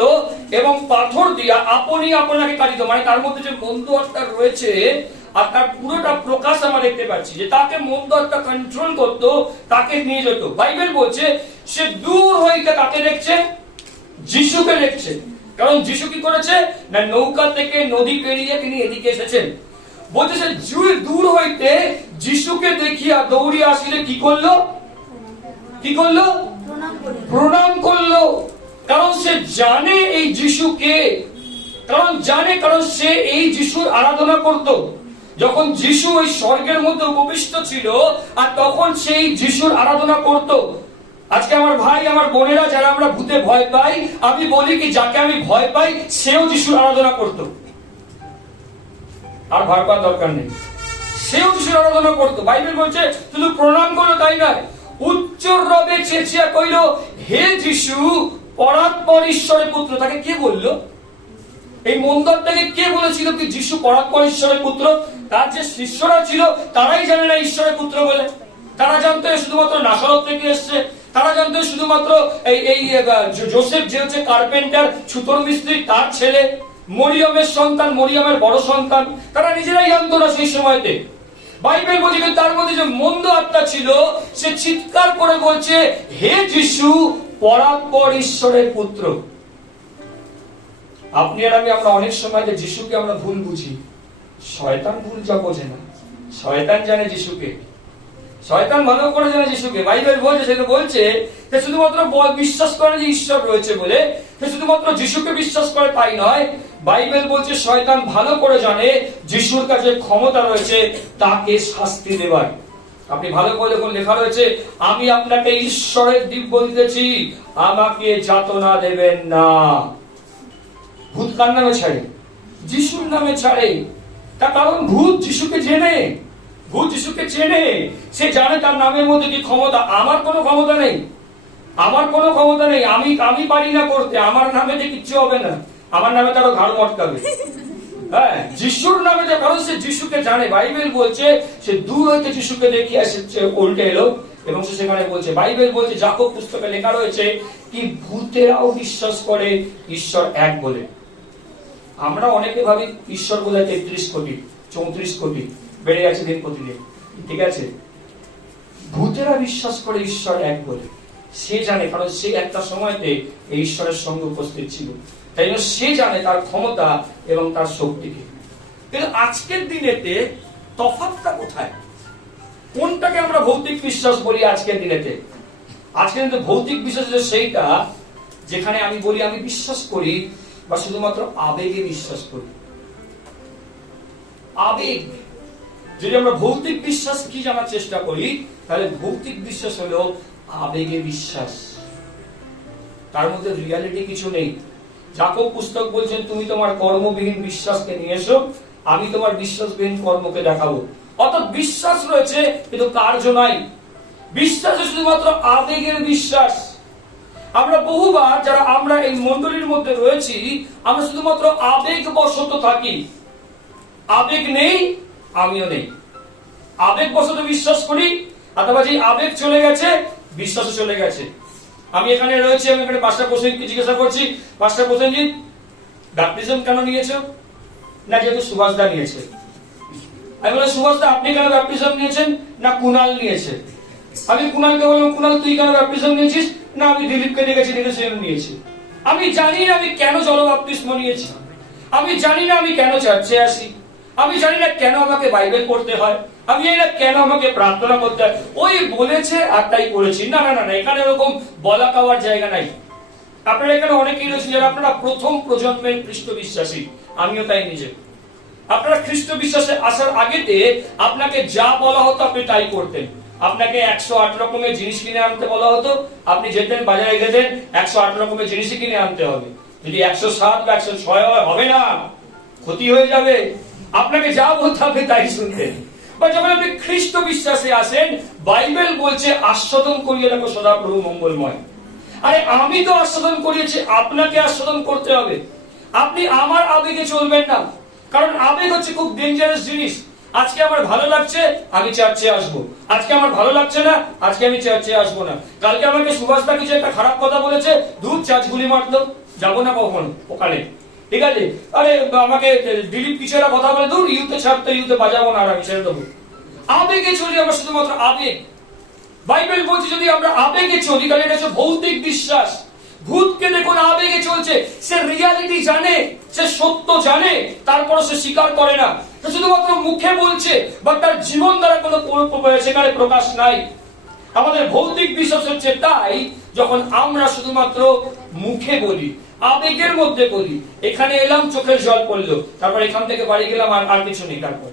এবং পাথর দিয়া আপনি আপনাকে কাটিত। মানে তার মধ্যে যে মন্দ আত্মা রয়েছে, আর তার পুরোটা প্রকাশ আমরা দেখতে পাচ্ছি, যে তাকে মন্দ আত্মা কন্ট্রোল করতো, তাকে নিয়ে যেত। বাইবেল বলছে সে দূর হইতে কাকে দেখছে? যিশুকে দেখছে। কারণ যিশু কি করেছে না, নৌকা থেকে নদী পেরিয়ে তিনি এদিকে এসেছেন। বলছে সে দূর হইতে যিশুকে দেখিয়া দৌড়িয়ে আসিলে কি করলো? কি করলো? প্রণাম করলো। কারণ সে জানে এই যিশুকে, কারণ সে এই যিশুর আরাধনা করত। যখন যিশু ওই স্বর্গের মধ্যে উপবিষ্ট ছিল, আর তখন সেই যিশুর আরাধনা করত। আজকে আমার ভাই, আমার বোনেরা, যারা আমরা ভূতে ভয় পাই, আমি বলি কি যাকে আমি ভয় পাই সেও যিশুর আরাধনা করত। আর ভয় পাওয়ার দরকার নেই, সেও যিশুর আরাধনা করত। বাইবেল বলছে শুধু প্রণাম করলো তাই নয়, উচ্চ রবে চেঁচিয়া কইল, হে যিশু পরাৎপর ঈশ্বরের পুত্র। তাকে কে বললো? এই মন্দারটাকে কে বলেছিল কি যিশু পরাৎপর ঈশ্বরের পুত্র? তার যে শিষ্যরা ছিল তারাই জানে না ঈশ্বরের পুত্র বলে। তারা জানতো শুধুমাত্র নাসারত থেকে এসছে, তারা জানতো শুধুমাত্র এই জোসেফ যে হচ্ছে কার্পেন্টার, ছুতোর মিস্ত্রি, তার ছেলে, মরিয়মের সন্তান, মরিয়মের বড় সন্তান। তারা নিজেরাই জানতো না সেই সময়তে। বাইবেল বলছে তার মধ্যে যে মন্দ আত্মা ছিল, সে চিৎকার করে বলছে, হে যিশু পরাৎপর ঈশ্বরের পুত্র। আপনি আর আমি আমরা অনেক সময় যিশুকে আমরা ভুল বুঝি, শয়তান ভুল যা বোঝে না, শয়তান জানে যিশুকে, শয়তান ভালো করে জানে যিশুকে। বাইবেল বলছে, সেটা বলছে যে শুধুমাত্র বিশ্বাস করে যে ঈশ্বর রয়েছে বলে সে শুধুমাত্র যিশুকে বিশ্বাস করে তাই নয়, বাইবেল বলছে শয়তান ভালো করে জানে যিশুর কাছে ক্ষমতা রয়েছে তাকে শাস্তি দেবার। আপনি ভালো করে দেখুন, লেখা রয়েছে, আমি আপনাকে ঈশ্বরের দিব্য দিতেছি, আমাকে যাতনা দেবেন না। ভূত কার নামে ছাড়ে? যিশুর নামে ছাড়ে। তার কারণ ভূত যিশুকে জেনে, ভূত যিশুকে চেনে, সে জানে তার নামের মধ্যে কি ক্ষমতা। আমার কোনো ক্ষমতা নেই, আমার কোনো ক্ষমতা নেই, আমি পারি না করতে, আমার নামে যে কিচ্ছু হবে না, আমার নামে তারও ঘাড় মটকাবে। হ্যাঁ, যিশুর নামে যে, কারণ সে যিশুকে জানে। বাইবেল বলছে সে দূর হইতে যিশুকে দেখিয়ে এসেছে, উল্টে এলো এবং সে সেখানে বলছে, বাইবেল বলছে যাকব পুস্তকে লেখা রয়েছে কি ভূতেরাও বিশ্বাস করে ঈশ্বর এক বলে। আমরা অনেকে ভাবি ঈশ্বর বলে 33 কোটি 34 কোটি, বেড়ে যাচ্ছে দিন প্রতিদিন, ঠিক আছে? ভূতেরা বিশ্বাস করে ঈশ্বর এক বলে। সে জানে, কারণ সে একটা সময়তে এই ঈশ্বরের সঙ্গে উপস্থিত ছিল, তাই জন্য সে জানে তার ক্ষমতা এবং তার শক্তিকে। কিন্তু আজকের দিনেতে তফাৎটা কোথায়? কোনটাকে আমরা ভৌতিক বিশ্বাস বলি আজকের দিনেতে? আজকে কিন্তু ভৌতিক বিশ্বাস সেইটা যেখানে আমি বলি আমি বিশ্বাস করি, বা শুধুমাত্র আবেগে বিশ্বাস করি। আবেগ। যদি আমরা ভৌতিক বিশ্বাস কি জানার চেষ্টা করি, তাহলে ভৌতিক বিশ্বাস হলো আবেগে বিশ্বাস, তার মধ্যে রিয়ালিটি কিছু নেই। যাকব পুস্তক বলছেন, তুমি তোমার কর্মবিহীন বিশ্বাসকে নিয়ে এসো, আমি তোমার বিশ্বাসবিহীন কর্মকে দেখাবো। অর্থাৎ বিশ্বাস রয়েছে কিন্তু কার্য নাই। বিশ্বাস শুধুমাত্র আবেগের বিশ্বাস। আমরা বহুবার যারা আমরা এই মণ্ডলীর মধ্যে রয়েছি, আমরা শুধুমাত্র আবেগবশত থাকি। আবেগ নেই, আমিও নেই। আবেগবশত বিশ্বাস করি, অথবা যে আবেগ চলে গেছে বিশ্বাসও চলে গেছে। আমি এখানে রয়েছি, আমি এখানে পাঁচটা প্রশ্নকে জিজ্ঞাসা করছি, পাঁচটা প্রশ্নজিৎ ব্যাপটিজম কেন নিয়েছো? না যেহেতু সুভাষদা নিয়েছে। আমি বললাম সুভাষদা আপনি কেন ব্যাপটিজম নিয়েছেন? না কুণাল নিয়েছে। আমি কুণালকে বললাম কুণাল তুই কেন ব্যাপটিজম নিয়েছিস? না আমি দিলীপকে দেখেছি, দিলীপ নিয়েছি। আমি জানি না আমি কেন জলবাপ্তিস্ম নিয়েছি, আমি জানি না আমি কেন চার্চে আসি, আমি জানি না কেন আমাকে বাইবেল পড়তে হয়, আমি জানি না কেন আমাকে প্রার্থনা করতে হয়। ওই বলেছে আর তাই করেছি। না না না, এখানে এরকম বলা কাওয়ার জায়গা নাই। আপনারা এখানে অনেকেই রয়েছে যারা আপনারা প্রথম প্রজন্মের খ্রিস্ট বিশ্বাসী, আমিও তাই নিজে। আপনারা খ্রিস্ট বিশ্বাসে আসার আগেতে আপনাকে যা বলা হতো আপনি তাই করতেন। আপনাকে 108 রকমের জিনিস কিনে আনতে বলা হতো, আপনি যেতেন বাজারে, যেতেন 108 রকমের জিনিসই কিনে আনতে হবে। যদি 107 বা 106 হবে না, ক্ষতি হয়ে যাবে। আপনাকে যা বলতে হবে তাই শুনতেন। বা যখন আপনি খ্রিস্ট বিশ্বাসে আসেন, বাইবেল বলছে আস্বাদন করিয়ে রাখো সদাপ্রভু মঙ্গলময়। আরে আমি তো আস্বাদন করিয়েছি, আপনাকে আস্বাদন করতে হবে। আপনি আমার আবেগে চলবেন না, কারণ আবেগ হচ্ছে খুব ডেঞ্জারাস জিনিস। আজকে আমার ভালো লাগছে, আমি চার্চে আসবো। আজকে আমার ভালো লাগছে না, আজকে আমি চার্চে আসবো না। কালকে আমাকে সুভাষদা কিছু একটা খারাপ কথা বলেছে, দূর চার্চ গুলি মারলো, যাবো না কখনো ওখানে, ঠিক আছে? আরে আমাকে দিলীপ কিছু একটা কথা বলে, দূর ইউতে ছাড়তে, ইউতে বাজাবো না, আর আমি ছেড়ে দেবো। আবেগে চলি আমরা, শুধুমাত্র আবেগ। বাইবেল বলছে যদি আমরা আবেগে চলি তাহলে এটা হচ্ছে ভৌতিক বিশ্বাস। ভূতকে দেখুন আবেগে চলছে, সে রিয়ালিটি জানে, সে সত্য জানে, তারপর সে স্বীকার করে না। শুধুমাত্র মুখে বলছে, বা তার জীবন দ্বারা কোনো সেখানে প্রকাশ নাই। আমাদের ভৌতিক বিশ্বাস হচ্ছে তাই যখন আমরা শুধুমাত্র মুখে বলি, আবেগের মধ্যে বলি। এখানে এলাম, চোখের জল পড়লো, তারপর এখান থেকে বাড়ি গেলাম, আর কিছু নেই। তারপর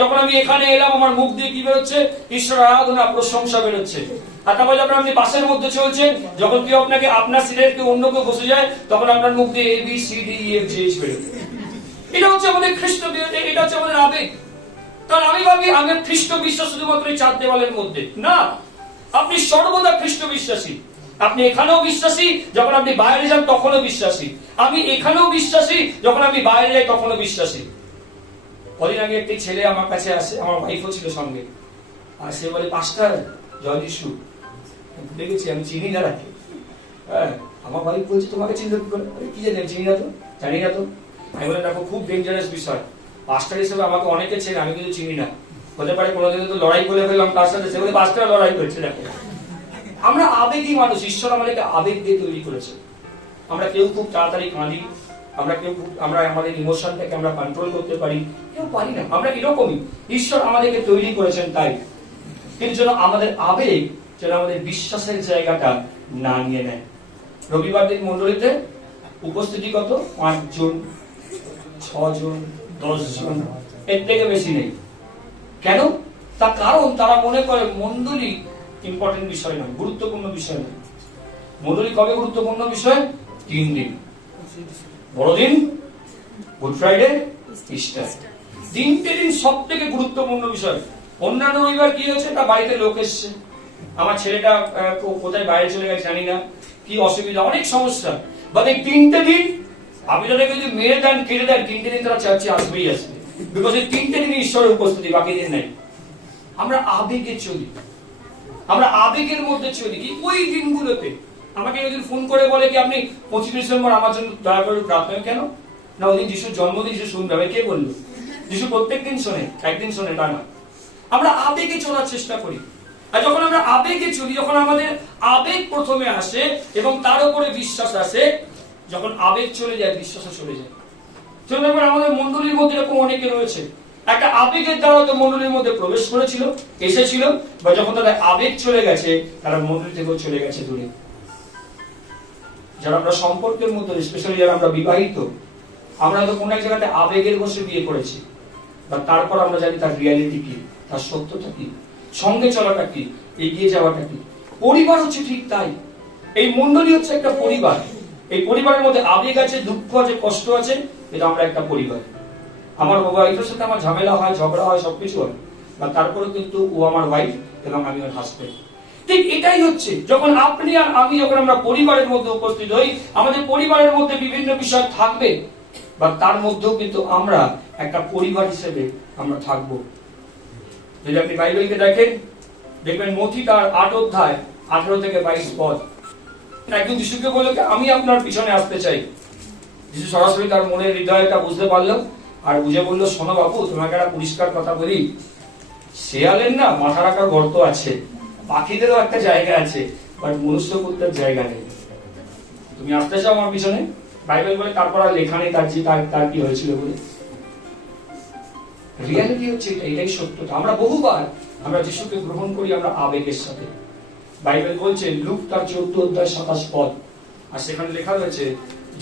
যখন আমি এখানে এলাম, আমার মুখ দিয়ে কি বেরোচ্ছে? ঈশ্বর আরাধনা, প্রশংসা বেরোচ্ছে। আর তারপর যখন আপনি বাসের মধ্যে চলছেন, যখন কেউ আপনাকে আপনার সিটের কেউ অন্য কেউ বসে যায়, তখন আপনার মুখ দিয়ে ABCDEFGH বেরোচ্ছে। এটা হচ্ছে আমাদের খ্রিস্ট, এটা হচ্ছে আমাদের আবেগ। কারণ আমি ভাবি আমার খ্রিস্ট বিশ্বাস শুধুমাত্র এই 4 দেওয়ালের মধ্যে না। আপনি সর্বদা খ্রিস্ট বিশ্বাসী। আপনি এখানেও বিশ্বাসী, যখন আপনি বাইরে যান তখনও বিশ্বাসী। আমি এখানেও বিশ্বাসী, যখন আমি বাইরে যাই তখনও বিশ্বাসী। কদিন আগে একটি ছেলে আমার কাছে আসে, আমার ওয়াইফও ছিল সঙ্গে, আর সে বলে পাস্টার জয় যিশু। দেখেছি আমি চিনি না রাখি। হ্যাঁ, আমার ওয়াইফ বলছে তোমাকে চিনতে কি করে? কি জানি, চিনি না তো, জানি না তো। আমি বলে দেখো খুব ডেঞ্জারাস বিষয়, পাস্টার হিসেবে আমাকে অনেকে চেনে, আমি কিন্তু চিনি না। হতে পারে কোনোদিন তো লড়াই করে ফেললাম তার সাথে, সে বলে পাস্টার লড়াই করছে। দেখো আমরা আবেগী মানুষ, ঈশ্বর আমাদেরকে আবেগ দিয়ে তৈরি করেছে। আমরা কেউ খুব তাড়াতাড়ি কাঁদি, আমরা আমাদের ইমোশনটাকে আমরা কন্ট্রোল করতে পারি, কেউ পারি না। আমরা এরকমই, ঈশ্বর আমাদেরকে তৈরি করেছেন তাই। কিন্তু যেন আমাদের আবেগ যেন আমাদের বিশ্বাসের জায়গাটা না নিয়ে নেয়। রবিবার দিন মন্ডলীতে উপস্থিতি কত? 5 জন, 6 জন, 10 জন, এর থেকে বেশি নেই। কেন? তার কারণ তারা মনে করে মন্ডলী ইম্পর্টেন্ট বিষয় নয়, গুরুত্বপূর্ণ বিষয় নয়। মন্ডলী কবে গুরুত্বপূর্ণ বিষয়? 3 দিন, বড়দিন, গুড ফ্রাইডে, ইস্টার। 3টে দিন সব থেকে গুরুত্বপূর্ণ বিষয়। অন্যান্য রবিবার কি হয়েছে? তা বাড়িতে লোক এসছে, আমার ছেলেটা কোথায় বাইরে চলে গেছে জানি না, কি অসুবিধা, অনেক সমস্যা। বাট এই 3টে দিন আপনি তাদেরকে যদি মেরে দেন, কেটে দেন, 3টে দিন তারা চার্চে আসবেই আসবে। বিকজ এই 3টে দিন ঈশ্বরের উপস্থিতি, বাকি দিন নাই। আমরা আবেগে চলি, আমরা আবেগের মধ্যে চলি। কি ওই দিনগুলোতে আমাকে একদিন ফোন করে বলে কি আপনি 25 ডিসেম্বর আমার জন্য দয়া করে প্রার্থনা, কেন না? ওই দিন যিশুর জন্মদিন, যিশু শুনবে। আমি কে বললো? যিশু প্রত্যেক দিন শোনে, একদিন শোনে তা না। আমরা আবেগে চলার চেষ্টা করি। আর যখন আমরা আবেগে চলি, যখন আমাদের আবেগ প্রথমে আসে এবং তার উপরে বিশ্বাস আসে, যখন আবেগ চলে যায় বিশ্বাসও চলে যায়। চলে যাবার আমাদের মন্ডলীর মধ্যে এরকম অনেকে রয়েছে, একটা আবেগের দ্বারা তো মন্ডলীর মধ্যে প্রবেশ করেছিল, এসেছিল, বা যখন তাদের আবেগ চলে গেছে তারা মন্ডলী থেকেও চলে গেছে দূরে। যারা আমরা সম্পর্কের মধ্যে, স্পেশালি যারা আমরা বিবাহিত, আমরা তো কোন এক জায়গাতে আবেগের বসে বিয়ে করেছি, বা তারপর আমরা জানি তার রিয়ালিটি কি, তার সত্যতা কি, সঙ্গে চলাটা কি, এগিয়ে যাওয়াটা কি। পরিবার হচ্ছে ঠিক তাই। এই মন্ডলী হচ্ছে একটা পরিবার। এই পরিবারের মধ্যে আবেগ আছে, দুঃখ আছে, কষ্ট আছে, এটা আমরা একটা পরিবার। আমার ওয়াইফের সাথে আমার ঝামেলা হয়, ঝগড়া হয়, সবকিছু হয়, বা তারপরে কিন্তু ও আমার ওয়াইফ এবং আমি ওর হাজবেন্ড। ঠিক এটাই হচ্ছে, যখন আপনি আর আমি যখন আমরা পরিবারের মধ্যে উপস্থিত হই, আমাদের পরিবারের মধ্যে বিভিন্ন বিষয় থাকবে, বা তার মধ্যেও কিন্তু আমরা একটা পরিবার হিসেবে আমরা থাকব। যদি আপনি বাইবেলকে দেখেন, দেখবেন মথি তার 8 অধ্যায় 18 থেকে 22 পদ। একজন যিশুকে বলল আমি আপনার পিছনে আসতে চাই। যিশু সরাসরি তার মনের হৃদয়টা বুঝতে পারলো, আর বুঝে বললো, শোনো বাবু, তোমাকে একটা পরিষ্কার কথা বলি, শেয়ালের না মাথা রাখার গর্ত আছে, পাখিদেরও একটা জায়গা আছে, বাট মনুষ্য পুত্রের জায়গা নেই। তুমি আসতে চাও আমার পিছনে? বাইবেল বলে তারপর আর লেখা নেই তার কি হয়েছিল বলে। রিয়ালিটি হচ্ছে এটাই সত্যতা। আমরা বহুবার আমরা যিশুকে গ্রহণ করি আমরা আবেগের সাথে। বাইবেল বলছে, লুক তার 14 অধ্যায় 27 পদ, আর সেখানে লেখা রয়েছে,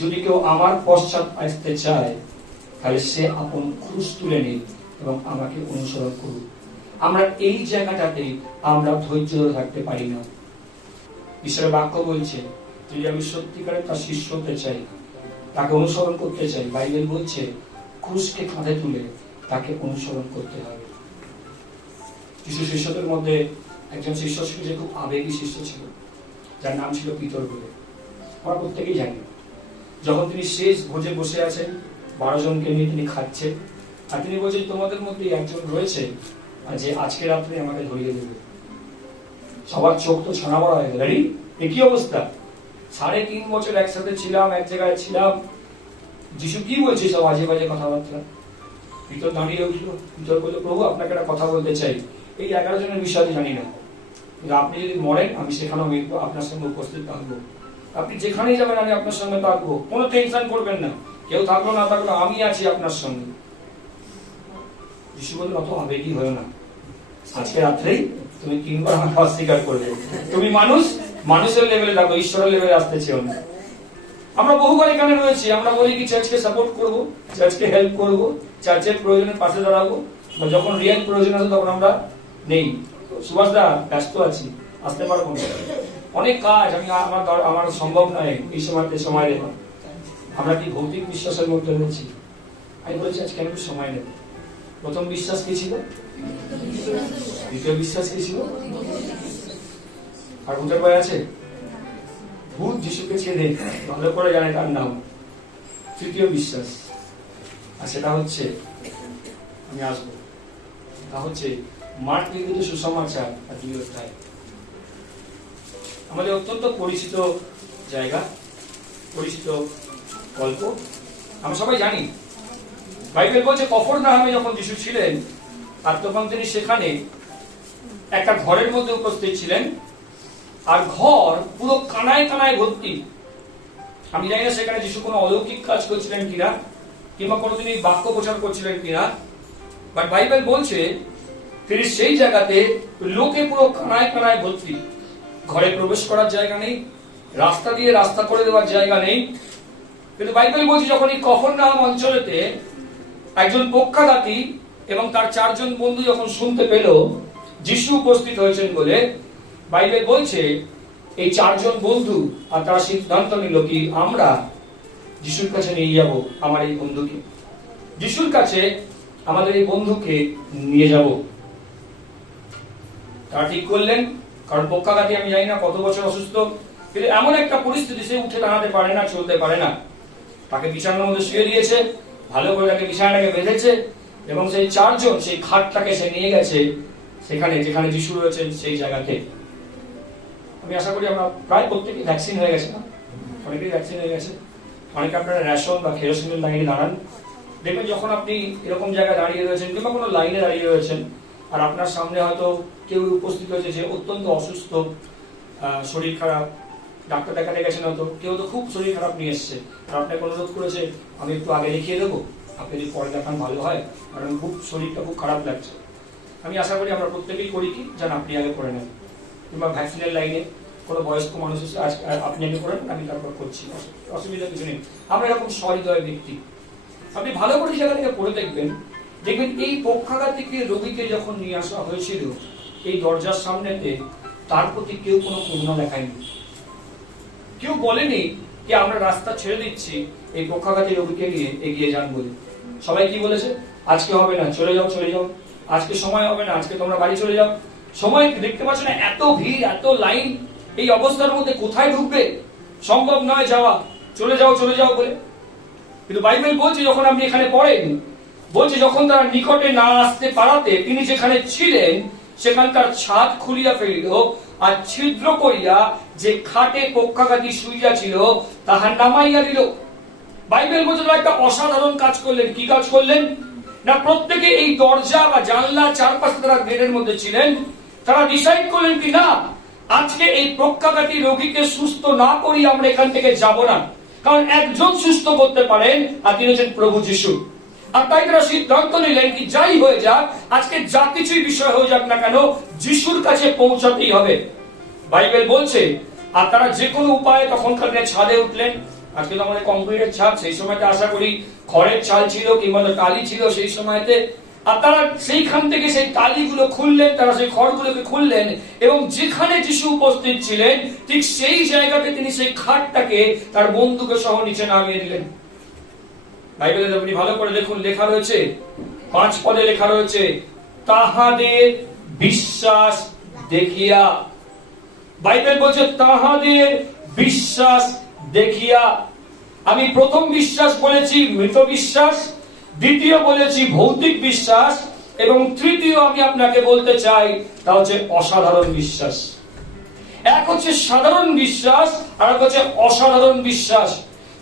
যদি কেউ আমার পশ্চাৎ আসতে চায় তাহলে সে আপন ক্রুশ তুলে নিক এবং আমাকে অনুসরণ করুক। আমরা এই জায়গাটাতেই আমরা ধৈর্য ধরে থাকতে পারি না। ঈশ্বরের বাক্য বলছে, যদি আমি সত্যিকারে তার শিষ্য হতে চাই, তাকে অনুসরণ করতে চাই, বাইবেল বলছে ক্রুশকে কাঁধে তুলে তাকে অনুসরণ করতে হবে। যিশু শিষ্যদের মধ্যে একজন শিষ্য ছিল যে খুব আবেগী শিষ্য ছিল, যার নাম ছিল পিতর বলে। আমরা প্রত্যেকেই জানি। যখন তিনি শেষ ভোজে বসে আছেন, 12 জনকে নিয়ে তিনি খাচ্ছেন, আর তিনি বলছেন, তোমাদের মধ্যে একজন রয়েছে যে আজকে রাত্রে আমাকে ধরিয়ে দেবে। সবার চোখ তো ছানা বড়া হয়ে গেল। একই অবস্থা, 3.5 বছর একসাথে ছিলাম, এক জায়গায় ছিলাম, যিশু কি বলছে সব আজে বাজে কথাবার্তা। পিতর দাঁড়িয়ে উঠল, পিতর বলল, প্রভু আপনাকে একটা কথা বলতে চাই, এই 11 জনের বিষয়ে জানি না, কিন্তু আপনি যদি মরেন আমি সেখানেও আপনার সঙ্গে উপস্থিত থাকবো। আপনি যেখানেই যাবেন আমি আপনার সঙ্গে থাকবো, কোনো টেনশন করবেন না, কেউ থাকলো না থাকলো আমি আছি আপনার সঙ্গে। যিশু বললেন, অত আবেগী হয়েও না, আজকে রাত্রেই তুমি 3 বার আমাকে অস্বীকার করবে। তুমি মানুষের লেভেলে থাকো, ঈশ্বরের লেভেলে আসতে চেও না। আমরা বহুবার এখানে রয়েছি, আমরা বলি কি চার্চকে সাপোর্ট করবো, চার্চকে হেল্প করবো, চার্চের প্রয়োজনের পাশে দাঁড়াবো, যখন রিয়েল প্রয়োজন আছে তখন আমরা নেই। সুভাষ দা ব্যস্ত আছি, আসতে পারবো না, অনেক কাজ, আমার সম্ভব নয় এই সময় রেখা। আমরা কি ভৌতিক বিশ্বাসের মধ্যে রয়েছি? আমি বলছি আজকে আমি সময় নেব। প্রথম বিশ্বাস কি ছিল? দ্বিতীয় বিশ্বাস কি ছিল? আর ভূতের ভয় আছে? ভূত যিশুকে চেনে, ভালো করে জানে তার নাম। তৃতীয় বিশ্বাস, আর সেটা হচ্ছে, আমি আসবো, তা হচ্ছে মার্ক লিখিত সুসমাচার আর 2 অধ্যায়। আমাদের অত্যন্ত পরিচিত জায়গা, পরিচিত গল্প, আমরা সবাই জানি। বাইবেল বলছে কফরনাহমে যখন যিশু ছিলেন, আর তখন তিনি সেখানে একটা ঘরের মধ্যে উপস্থিত ছিলেন, আর ঘর পুরো কানায় কানায় ভর্তি। আমি জানি না সেখানে যিশু কোনো অলৌকিক কাজ করছিলেন কিনা, কিংবা কোনোদিন এই বাক্য প্রচার করছিলেন কিনা, বাট বাইবেল বলছে তিনি সেই জায়গাতে লোকে পুরো কানায় কানায় ভর্তি। ঘরে প্রবেশ করার জায়গা নেই, রাস্তা দিয়ে রাস্তা করে দেওয়ার জায়গা নেই। কিন্তু বাইবেল বলছে যখন এই কফরনাহম অঞ্চলেতে একজন পক্ষাঘাতী এবং তার 4 জন বন্ধু যখন শুনতে পেল যিশু উপস্থিত হয়েছেন বলে, বাইবেল বলছে এই 4 জন বন্ধু আর তারা সিদ্ধান্ত নিল কি আমরা যিশুর কাছে নিয়ে যাব আমার এই বন্ধুকে, যিশুর কাছে আমাদের এই বন্ধুকে নিয়ে যাব। তারা ঠিক করলেন, কারণ পক্ষাঘাতী আমি জানি না কত বছর অসুস্থ, কিন্তু এমন একটা পরিস্থিতি সে উঠে দাঁড়াতে পারে না, চলতে পারে না। তাকে বিছানার মধ্যে শুয়ে দিয়েছে, ভালো করে তাকে বিছানাটাকে বেঁধেছে এবং সেই 4 জন সেই খাটটাকে সে নিয়ে গেছে সেখানে যেখানে যিশু রয়েছেন সেই জায়গাতে। আমি আশা করি আমরা প্রায় প্রত্যেকেই ভ্যাকসিন হয়ে গেছে না, অনেকেই ভ্যাকসিন হয়ে গেছে। অনেকে আপনারা রেশন বা কেরোসিনের লাইনে দাঁড়ান, দেখবেন যখন আপনি এরকম জায়গায় দাঁড়িয়ে রয়েছেন কিংবা কোনো লাইনে দাঁড়িয়ে রয়েছেন আর আপনার সামনে হয়তো কেউ উপস্থিত হয়েছে যে অত্যন্ত অসুস্থ, শরীর খারাপ, ডাক্তার দেখাতে গেছেন, হয়তো কেউ তো খুব শরীর খারাপ নিয়ে এসছে আর আপনাকে অনুরোধ করেছে আমি একটু আগে দেখিয়ে দেবো, আপনি যদি পরে দেখান ভালো হয়, কারণ খুব শরীরটা খুব খারাপ লাগছে। আমি আশা করি আমরা প্রত্যেকেই করি কি যেন আপনি আগে করে নেন, কিংবা ভ্যাকসিনের লাইনে কোনো বয়স্ক মানুষ এসে আপনি আগে করেন, আমি তারপর করছি, অসুবিধা কিছু নেই। আমরা এরকম সহৃদয় ব্যক্তি। আপনি ভালো করে জায়গা থেকে পড়ে দেখবেন, দেখবেন এই পক্ষাঘাতীকে রোগীকে যখন নিয়ে আসা হয়েছিল এই দরজার সামনেতে, তার প্রতি কেউ কোনো করুণা দেখায়নি। কেউ বলেনি যে আমরা রাস্তা ছেড়ে দিচ্ছি এই পক্ষাঘাতী রোগীকে নিয়ে এগিয়ে যান বলে। সবাই কি বলেছে? আজকে হবে না, চলে যাও চলে যাও, আজকে সময় হবে না, আজকে তোমরা বাড়ি চলে যাও। সময় দেখতে পাচ্ছ না, এত ভিড়, এত লাইন, এই অবস্থার মধ্যে কোথায় ঢুকবে, সম্ভব নয় যাওয়া, চলে যাও চলে যাও বলে। কিন্তু বাইবেল বলছে যখন আপনি এখানে পড়েন, বলছে যখন তারা নিকটে না আসতে পারাতে তিনি যেখানে ছিলেন সেখানকার ছাদ খুলিয়া ফেলিল আর ছিদ্র করিয়া যে খাটে পক্ষাঘাতী শুইয়া ছিল তাহা নামাইয়া দিল। বাইবেল বলছে তারা একটা অসাধারণ কাজ করলেন। কি কাজ করলেন না, প্রত্যেকে এই দরজা বা জানলা চারপাশে তারা গেটের মধ্যে ছিলেন, তারা ডিসাইড করলেন কি না আজকে এই পক্ষাঘাতী রোগীকে সুস্থ না করি আমরা এখান থেকে যাব না, কারণ একজন সুস্থ করতে পারেন আর তিনি হচ্ছেন প্রভু যিশু। আর তাই তারা সিদ্ধান্ত নিলেন কি যাই হয়ে যাক, আজকে যা কিছুই বিষয় হয়ে যাক না কেন যিশুর কাছে পৌঁছাতেই হবে। বাইবেল বলছে আর তারা যে কোনো উপায়ে তখনকার দিনে ছাদে উঠলেন। আজকে তো আমাদের কংক্রিটের ছাদ, সেই সময়তে আশা করি খড়ের চাল ছিল কিংবা টালি ছিল সেই সময়তে। আর তারা সেইখান থেকে সেই টালিগুলো খুললেন, তারা সেই খড়গুলোকে খুললেন এবং যেখানে যিশু উপস্থিত ছিলেন ঠিক সেই জায়গাতে তিনি সেই খাটটাকে তার বন্ধুকে সহ নিচে নামিয়ে দিলেন। বাইবেলে আপনি ভালো করে দেখুন, লেখা রয়েছে 5 পদে লেখা রয়েছে তাহাদের বিশ্বাস দেখিয়া। বাইবেল বলছে তাহাদের বিশ্বাস দেখিয়া। আমি প্রথম বিশ্বাস বলেছি মৃত বিশ্বাস, দ্বিতীয় বলেছি ভৌতিক বিশ্বাস এবং তৃতীয় আমি আপনাকে বলতে চাই তা হচ্ছে অসাধারণ বিশ্বাস। এক হচ্ছে সাধারণ বিশ্বাস আর এক হচ্ছে অসাধারণ বিশ্বাস।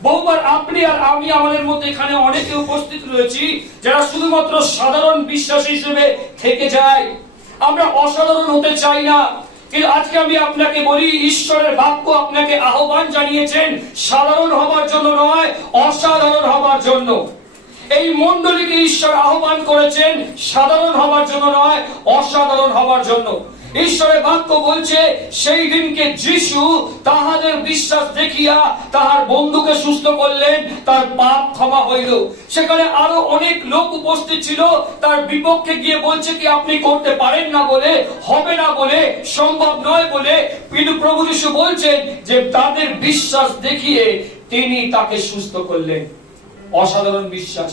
বহুবার আপনি আর আমি আমাদের মধ্যে এখানে অনেকে উপস্থিত রয়েছি যারা শুধুমাত্র সাধারণ বিশ্বাস হিসেবে থেকে যায়, আমরা অসাধারণ হতে চাই না। কিন্তু আজকে আমি আপনাকে বলি, ঈশ্বরের বাক্য আপনাকে আহ্বান জানিয়েছেন সাধারণ হবার জন্য নয়, অসাধারণ হবার জন্য। এই মণ্ডলীকে ঈশ্বর আহ্বান করেছেন সাধারণ হবার জন্য নয়, অসাধারণ হবার জন্য। ঈশ্বরের বাক্য বলছে সেই দিনকে যিশু তাহাদের বিশ্বাস দেখিয়া তাহার বন্ধুকে সুস্থ করলেন, তার পাপ ক্ষমা হইল। সেখানে আরো অনেক লোক উপস্থিত ছিল, তার বিপক্ষে গিয়ে বলছে কি আপনি করতে পারেন না বলে, হবে না বলে, সম্ভব নয় বলে। কিন্তু প্রভু যিশু বলছেন যে তাদের বিশ্বাস দেখিয়ে তিনি তাকে সুস্থ করলেন। অসাধারণ বিশ্বাস।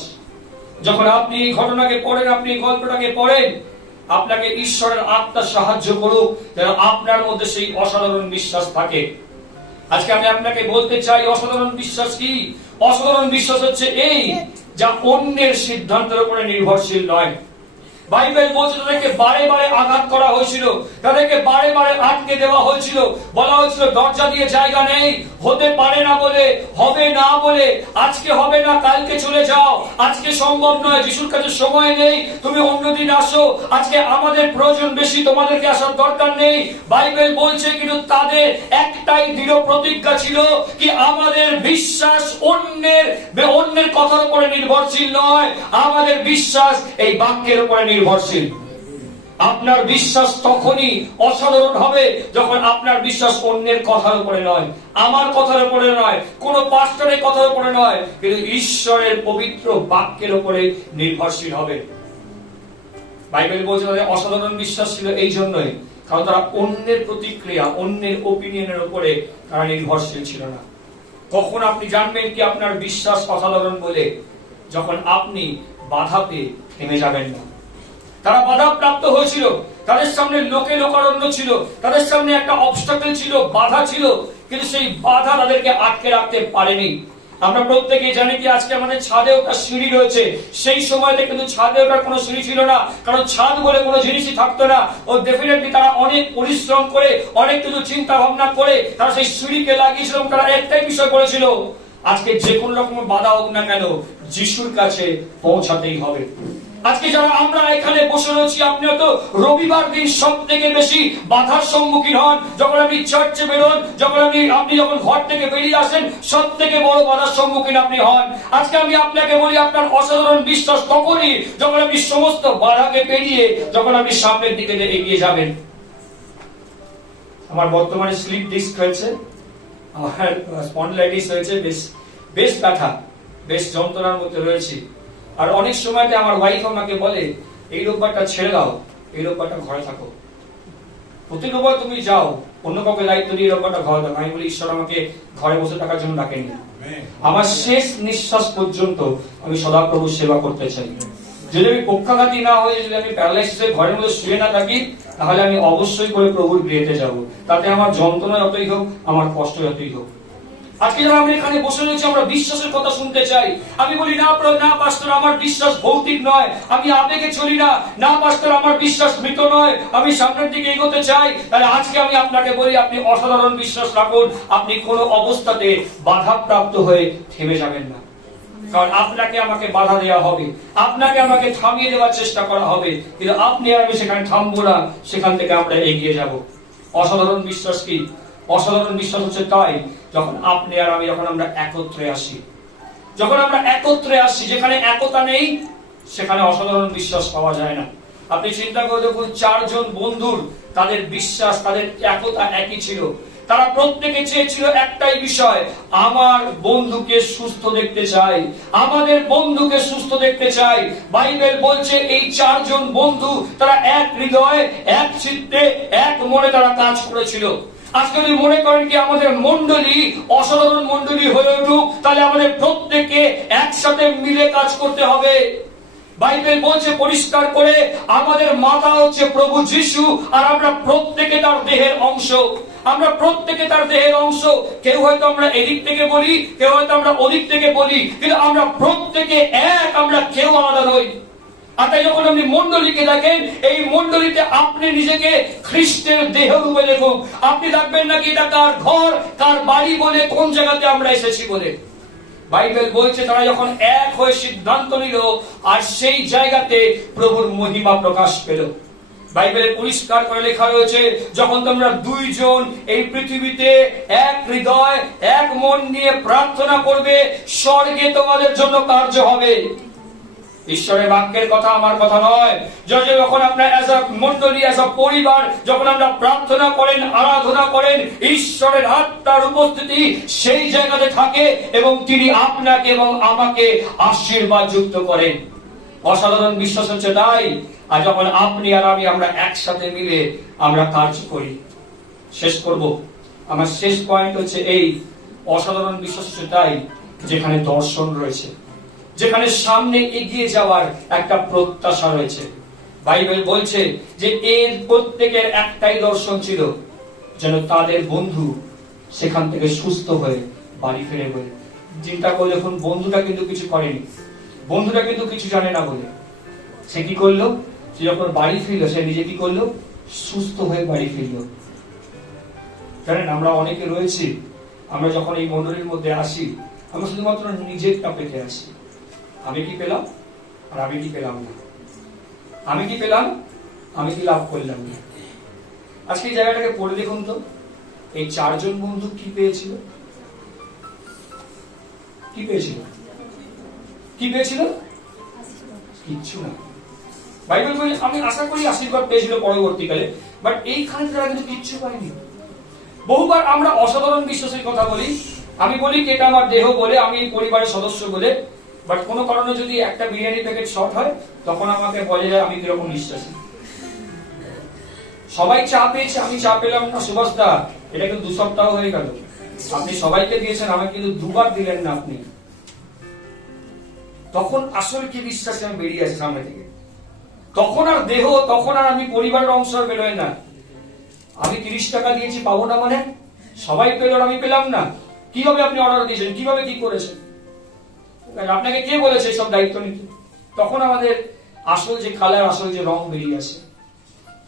যখন আপনি এই ঘটনাকে পড়েন, আপনি এই গল্পটাকে পড়েন, আপনাকে ঈশ্বরের আত্মা সাহায্য করুক যেন আপনার মধ্যে সেই অসাধারণ বিশ্বাস থাকে। আজকে আমি আপনাকে বলতে চাই অসাধারণ বিশ্বাস কি। অসাধারণ বিশ্বাস হচ্ছে এই, যা অন্যের সিদ্ধান্তের উপরে নির্ভরশীল নয়, বাইবেল বলছে তাদেরকে বারে বারে আঘাত করা হয়েছিল, তাদেরকে বারে বারে আটকে দেওয়া হয়েছিল, বলা হয়েছিল দরজা দিয়ে জায়গা নেই, হতে পারে না বলে, হবে না বলে, আজকে হবে না কালকে চলে যাও, আজকে সম্ভব নয়, যিশুর কাছে সময় নেই, তুমি অন্যদিন আসো, আজকে আমাদের প্রয়োজন বেশি, তোমাদেরকে আসার দরকার নেই। বাইবেল বলছে কিন্তু তাদের একটাই দৃঢ় প্রতিজ্ঞা ছিল কি আমাদের বিশ্বাস অন্যের কথার উপরে নির্ভরশীল নয়, আমাদের বিশ্বাস এই বাক্যের উপরে নির্ভরশীল। আপনার বিশ্বাস তখনই অসাধারণ হবে যখন আপনার বিশ্বাস অন্যের কথার উপরে নয়, আমার কথার উপরে নয়, কোন পাস্টরের কথার উপরে নয়, কিন্তু ঈশ্বরের পবিত্র বাক্যের উপরে নির্ভরশীল হবে। বাইবেল বলছে তাদের অসাধারণ বিশ্বাস ছিল এই জন্যই কারণ তারা অন্যের প্রতিক্রিয়া, অন্যের ওপিনিয়নের উপরে তারা নির্ভরশীল ছিল না। কখন আপনি জানবেন কি আপনার বিশ্বাস অসাধারণ বলে? যখন আপনি বাধা পেয়ে থেমে যাবেন না। তারা বাধা প্রাপ্ত হয়েছিল, তাদের সামনে লোকারণ্য ছিল, তাদের সামনে একটা অবস্টাকেল ছিল, বাধা ছিল, কিন্তু সেই বাধা তাদেরকে আটকে রাখতে পারেনি। আমরা প্রত্যেকেই জানি কি আজকে আমাদের ছাদে ওটা সিঁড়ি রয়েছে, সেই সময়তে কিন্তু ছাদে ওটার কোনো সিঁড়ি ছিল না, কারণ ছাদ বলে কোনো জিনিসই থাকতো না। ও ডেফিনেটলি তারা অনেক পরিশ্রম করে, অনেক কিছু চিন্তা ভাবনা করে তারা সেই সিঁড়িকে লাগিয়েছিল। তারা একটাই বিষয় করেছিল, আজকে যে কোন রকম বাধা হোক না কেন যিশুর কাছে পৌঁছাতেই হবে। আজকে যারা আমরা এখানে বসে রয়েছি, আপনি হয়তো রবিবার দিন সব থেকে বেশি বাধার সম্মুখীন হন। যখন আপনি চার্চে বেরোন, যখন আপনি যখন ঘর থেকে বেরিয়ে আসেন, সব থেকে বড় বাধার সম্মুখীন আপনি হন। আজকে আমি আপনাকে বলি আপনার অসাধারণ বিশ্বাস তখনই যখন আপনি সমস্ত বাধাকে পেরিয়ে যখন আপনি সামনের দিকে এগিয়ে যাবেন। আমার বর্তমানে স্লিপ ডিস্ক হয়েছে, আমার স্পন্ডিলাইটিস হয়েছে, বেশ ব্যথা, বেশ যন্ত্রণার মধ্যে রয়েছে। আর অনেক সময়তে আমার ওয়াইফ আমাকে বলে এই রোববারটা ছেড়ে দাও, এই রোববারটা ঘরে থাকো, প্রতি রোববার তুমি যাও, অন্য কাউকে দায়িত্ব দিয়ে রোববারটা ঘরে থাকো। আমি বলি ঈশ্বর আমাকে ঘরে বসে থাকার জন্য ডাকেনি, আমার শেষ নিঃশ্বাস পর্যন্ত আমি সদাপ্রভুর সেবা করতে চাই। যদি আমি পক্ষাঘাতী না হয়ে, যদি আমি প্যারালাইসিস হয়ে ঘরের মধ্যে শুয়ে না থাকি, তাহলে আমি অবশ্যই করে প্রভুর গৃহেতে যাব, তাতে আমার যন্ত্রণা যতই হোক, আমার কষ্ট যতই হোক। আজকে যারা আমরা এখানে বসে রয়েছি, আমরা বিশ্বাসের কথা শুনতে চাই। আমি বলি না পাস্টর আমার বিশ্বাস ভৌতিক নয়, আমি আবেগে চলি না, না পাস্টর আমার বিশ্বাস মৃত নয়, আমি সামনের দিকে এগোতে চাই। তাহলে আজকে আমি আপনাকে বলি আপনি অসাধারণ বিশ্বাস রাখুন, আপনি কোনো অবস্থাতে বাধাপ্রাপ্ত হয়ে থেমে যাবেন না। কারণ আপনাকে আমাকে বাধা দেওয়া হবে, আপনাকে আমাকে থামিয়ে দেওয়ার চেষ্টা করা হবে, কিন্তু আপনি আর আমি সেখানে থামবো না, সেখান থেকে আমরা এগিয়ে যাব। অসাধারণ বিশ্বাস কি? অসাধারণ বিশ্বাস হচ্ছে তাই যখন আপনি আর আমি যখন আমরা একত্রে আসি, যখন আমরা একত্রে আসি, যেখানে একতা নেই সেখানে অসাধারণ বিশ্বাস পাওয়া যায় না। আপনি চিন্তা করে দেখুন, 4 জন বন্ধুর তাদের বিশ্বাস, তাদের একতা একই ছিল। তারা প্রত্যেকে চেয়েছিল একটাই বিষয়, আমার বন্ধুকে সুস্থ দেখতে চাই, আমাদের বন্ধুকে সুস্থ দেখতে চাই। বাইবেল বলছে এই 4 জন বন্ধু তারা এক হৃদয়ে, এক চিত্তে, এক মনে তারা কাজ করেছিল। আজকে যদি মনে করেন কি আমাদের মন্ডলী অসাধারণ মন্ডলী হয়ে উঠুক, তাহলে আমাদের প্রত্যেকে একসাথে মিলে কাজ করতে হবে। বাইবেল বলছে পরিষ্কার করে আমাদের মাতা হচ্ছে প্রভু যিশু, আর আমরা প্রত্যেকে তার দেহের অংশ, আমরা প্রত্যেকে তার দেহের অংশ। কেউ হয়তো আমরা এদিক থেকে বলি, কেউ হয়তো আমরা ওদিক থেকে বলি, কিন্তু আমরা প্রত্যেকে এক, আমরা কেউ আলাদা নই। আর তাই যখন আপনি মন্ডলীকে দেখেন, এই মন্ডলীতে আপনি নিজেকে খ্রিস্টের দেহ রূপে দেখুন। আপনি দেখবেন নাকি এটা কার ঘর, কার বাড়ি বলে, কোন জায়গাতে আমরা এসেছি বলে। বাইবেল বলছে তারা যখন এক হয়ে সিদ্ধান্ত নিল, আর সেই জায়গাতে প্রভুর মহিমা প্রকাশ পেল। বাইবেলে পরিষ্কার করে লেখা রয়েছে, যখন তোমরা 2 জন এই পৃথিবীতে এক হৃদয়, এক মন নিয়ে প্রার্থনা করবে, স্বর্গে তোমাদের জন্য কার্য হবে। ঈশ্বরের বাক্যের কথা, আমার কথা নয়। যখন আপনার অ্যাজ আ মন্ডলী, অ্যাজ আ পরিবার, যখন আমরা প্রার্থনা করেন, আরাধনা করেন, ঈশ্বরের আত্মার উপস্থিতি সেই জায়গাতে থাকে এবং তিনি আপনাকে এবং আমাকে আশীর্বাদ যুক্ত করেন। অসাধারণ বিশ্বাস হচ্ছে তাই। আর যখন আপনি আর আমি আমরা একসাথে মিলে আমরা কাজ করি। শেষ করব, আমার শেষ পয়েন্ট হচ্ছে এই অসাধারণ বিশ্বাস হচ্ছে তাই যেখানে দর্শন রয়েছে, যেখানে সামনে এগিয়ে যাওয়ার একটা প্রত্যাশা রয়েছে। বাইবেল বলছে যে এর প্রত্যেকের একটাই দর্শন ছিল, যেন তাদের বন্ধু সেখান থেকে সুস্থ হয়ে বাড়ি ফিরে বলে। চিন্তা করে দেখুন, বন্ধুটা কিন্তু কিছু করেনি, বন্ধুটা কিন্তু কিছু জানে না বলে সে কি করলো, সে যখন বাড়ি ফিরলো, সে নিজে কি করলো? সুস্থ হয়ে বাড়ি ফিরলো। জানেন, আমরা অনেকে রয়েছি, আমরা যখন এই মন্ডলীর মধ্যে আসি, আমরা শুধুমাত্র নিজেরটা পেতে আসি। আমি কি পেলাম আর আমি কি পেলাম না, আমি কি পেলাম, আমি কি লাভ করলাম না। আজকে এই জায়গাটাকে পড়ে দেখুন তো, এই চারজন বন্ধু কি পেয়েছিল? কি পেয়েছিল? কি পেয়েছিল? কিচ্ছু না। বাইবেল বলে আমি আশা করি আশীর্বাদ পেয়েছিল পরবর্তীকালে, বাট এইখানে তারা কিন্তু কিচ্ছু পায়নি। বহুবার আমরা অসাধারণ বিশ্বাসের কথা বলি, আমি বলি কি এটা আমার দেহ বলে, আমি এই পরিবারের সদস্য বলে, বাট কোনো কারণে যদি একটা বিরিয়ানি প্যাকেট শর্ট হয়, তখন আমাকে বলে যায় আমি কিরকম বিশ্বাসী। সবাই চা পেয়েছে, আমি চা পেলাম না। সুভাষ দা, এটা কিন্তু 2 সপ্তাহ হয়ে গেল, আপনি সবাইকে দিয়েছেন, আমাকে কিন্তু 2 বার দিলেন না আপনি। তখন আসল কি বিশ্বাসে আমি বেরিয়ে আসি সামনে থেকে। তখন আর দেহ, তখন আর আমি পরিবারের অংশ আর বেরোয় না। আমি 30 টাকা দিয়েছি, পাবো না মানে? সবাই পেল আর আমি পেলাম না। কিভাবে আপনি অর্ডার দিয়েছেন, কিভাবে কি করেছেন, আপনাকে কে বলেছে সব দায়িত্ব নিতে? তখন আমাদের আসল যে কালার, আসল যে রং বেরিয়ে আসে।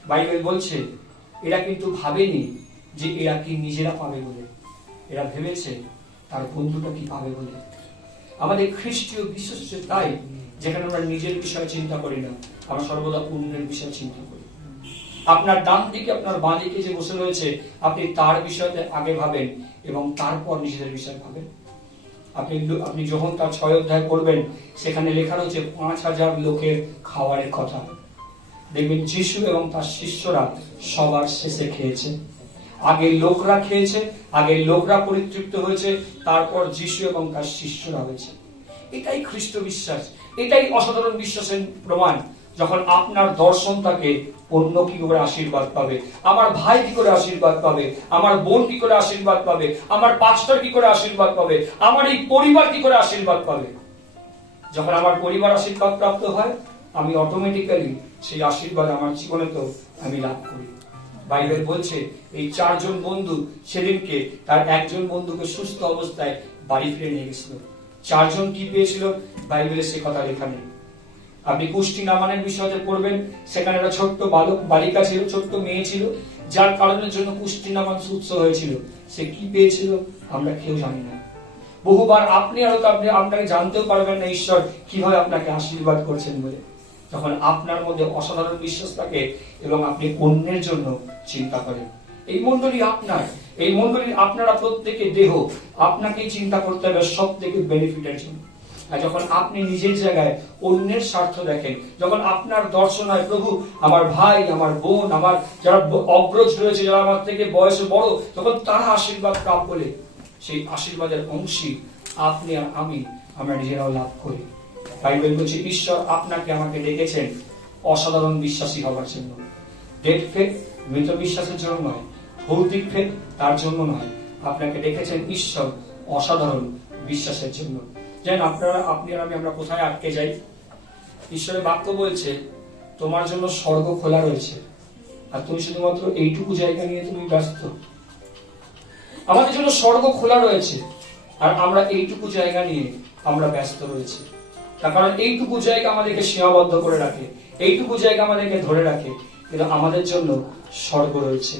বাইবেল বলছে এরা কিন্তু ভাবেনি যে এরা কি নিজেরা পাবে বলে, এরা ভেবেছে তার বন্ধুটা কি পাবে বলে। আমাদের খ্রিস্টীয় বিশ্বাস হচ্ছে তাই, যেখানে আমরা নিজের বিষয়ে চিন্তা করি না, আমরা সর্বদা অন্যের বিষয়ে চিন্তা করি। আপনার ডান দিকে, আপনার বাঁ দিকে যে বসে রয়েছে, আপনি তার বিষয়তে আগে ভাবেন এবং তারপর নিজেদের বিষয়ে ভাবেন। আপনি যখন তার 6 অধ্যায় পড়বেন, সেখানে লেখা রয়েছে 5000 লোকের খাওয়ারের কথা। দেখবেন যিশু এবং তার শিষ্যরা সবার শেষে খেয়েছে। আগে লোকরা খেয়েছে, আগে লোকরা পরিতৃপ্ত হয়েছে, তারপর যিশু এবং তার শিষ্যরা হয়েছে। এটাই খ্রিস্ট বিশ্বাস, এটাই অসাধারণ বিশ্বাসের প্রমাণ। যখন আপনার দর্শন থাকে, অন্য কি করে আশীর্বাদ পাবে, আমার ভাই কি করে আশীর্বাদ পাবে, আমার বোন কি করে আশীর্বাদ পাবে, আমার পাস্টর কি করে আশীর্বাদ পাবে, আমার এই পরিবার কি করে আশীর্বাদ পাবে। যখন আমার পরিবার আশীর্বাদ প্রাপ্ত হয়, আমি অটোমেটিক্যালি সেই আশীর্বাদ আমার জীবনে তো আমি লাভ করি। বাইবেল বলছে এই 4 জন বন্ধু সেদিনকে তার একজন বন্ধুকে সুস্থ অবস্থায় বাড়ি ফিরে নিয়ে গেছিল। 4 জন কি পেয়েছিল, বাইবেলে সে কথা লেখা নেই। আপনি কুষ্টি নামানের বিষয়তে পড়বেন, সেখানে একটা ছোট্ট বালিকা ছিল, ছোট্ট মেয়ে ছিল, যার কারণের জন্য কুষ্টি নামান সুস্থ হয়েছিল। সে কি পেয়েছিল আমরা কেউ জানি না। বহুবার আপনি হয়তো আপনাকে জানতেও পারবেন না ঈশ্বর কিভাবে আপনাকে আশীর্বাদ করছেন বলে। যখন আপনার মধ্যে অসাধারণ বিশ্বাস থাকে এবং আপনি অন্যের জন্য চিন্তা করেন। এই মণ্ডলী আপনার, এই মণ্ডলীর আপনারা প্রত্যেকে দেহ, আপনাকেই চিন্তা করতে হবে সব থেকে বেনিফিটের জন্য। আর যখন আপনি নিজের জায়গায় অন্যের স্বার্থ দেখেন, যখন আপনার দর্শন হয় প্রভু আমার ভাই, আমার বোন, আমার যারা অগ্রজ রয়েছে, যারা আমার থেকে বয়সে বড়, তখন তারা আশীর্বাদ প্রাপ্ত বলে, সেই আশীর্বাদের অংশী আপনি আর আমরা নিজেরাও লাভ করি। বাইবেল বলছে ঈশ্বর আপনাকে আমাকে ডেকেছেন অসাধারণ বিশ্বাসী হবার জন্য। ডেড ফেথ, মৃত বিশ্বাসের জন্য নয়, ভৌতিক ফেথ তার জন্য নয়, আপনাকে ডেকেছেন ঈশ্বর অসাধারণ বিশ্বাসের জন্য। জানেন আপনি আর আমরা কোথায় আটকে যাই? ঈশ্বরের বাক্য বলছে তোমার জন্য স্বর্গ খোলা রয়েছে, আর তুমি শুধুমাত্র এইটুকু জায়গা নিয়ে তুমি ব্যস্ত। আমাদের জন্য স্বর্গ খোলা রয়েছে, আর আমরা এইটুকু জায়গা নিয়ে আমরা ব্যস্ত রয়েছি। তার কারণ এইটুকু জায়গা আমাদেরকে সীমাবদ্ধ করে রাখে, এইটুকু জায়গা আমাদেরকে ধরে রাখে, কিন্তু আমাদের জন্য স্বর্গ রয়েছে।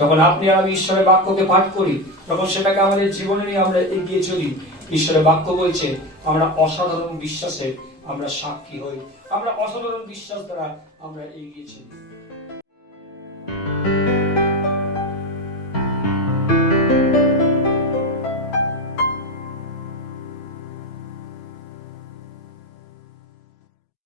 যখন আপনি আর আমি ঈশ্বরের বাক্যকে পাঠ করি, তখন সেটাকে আমাদের জীবনে নিয়ে আমরা এগিয়ে চলি। ঈশ্বরের বাক্য বলছে আমরা অসাধারণ বিশ্বাসে আমরা সাক্ষী হই, আমরা অসাধারণ বিশ্বাস দ্বারা আমরা এগিয়ে চলি।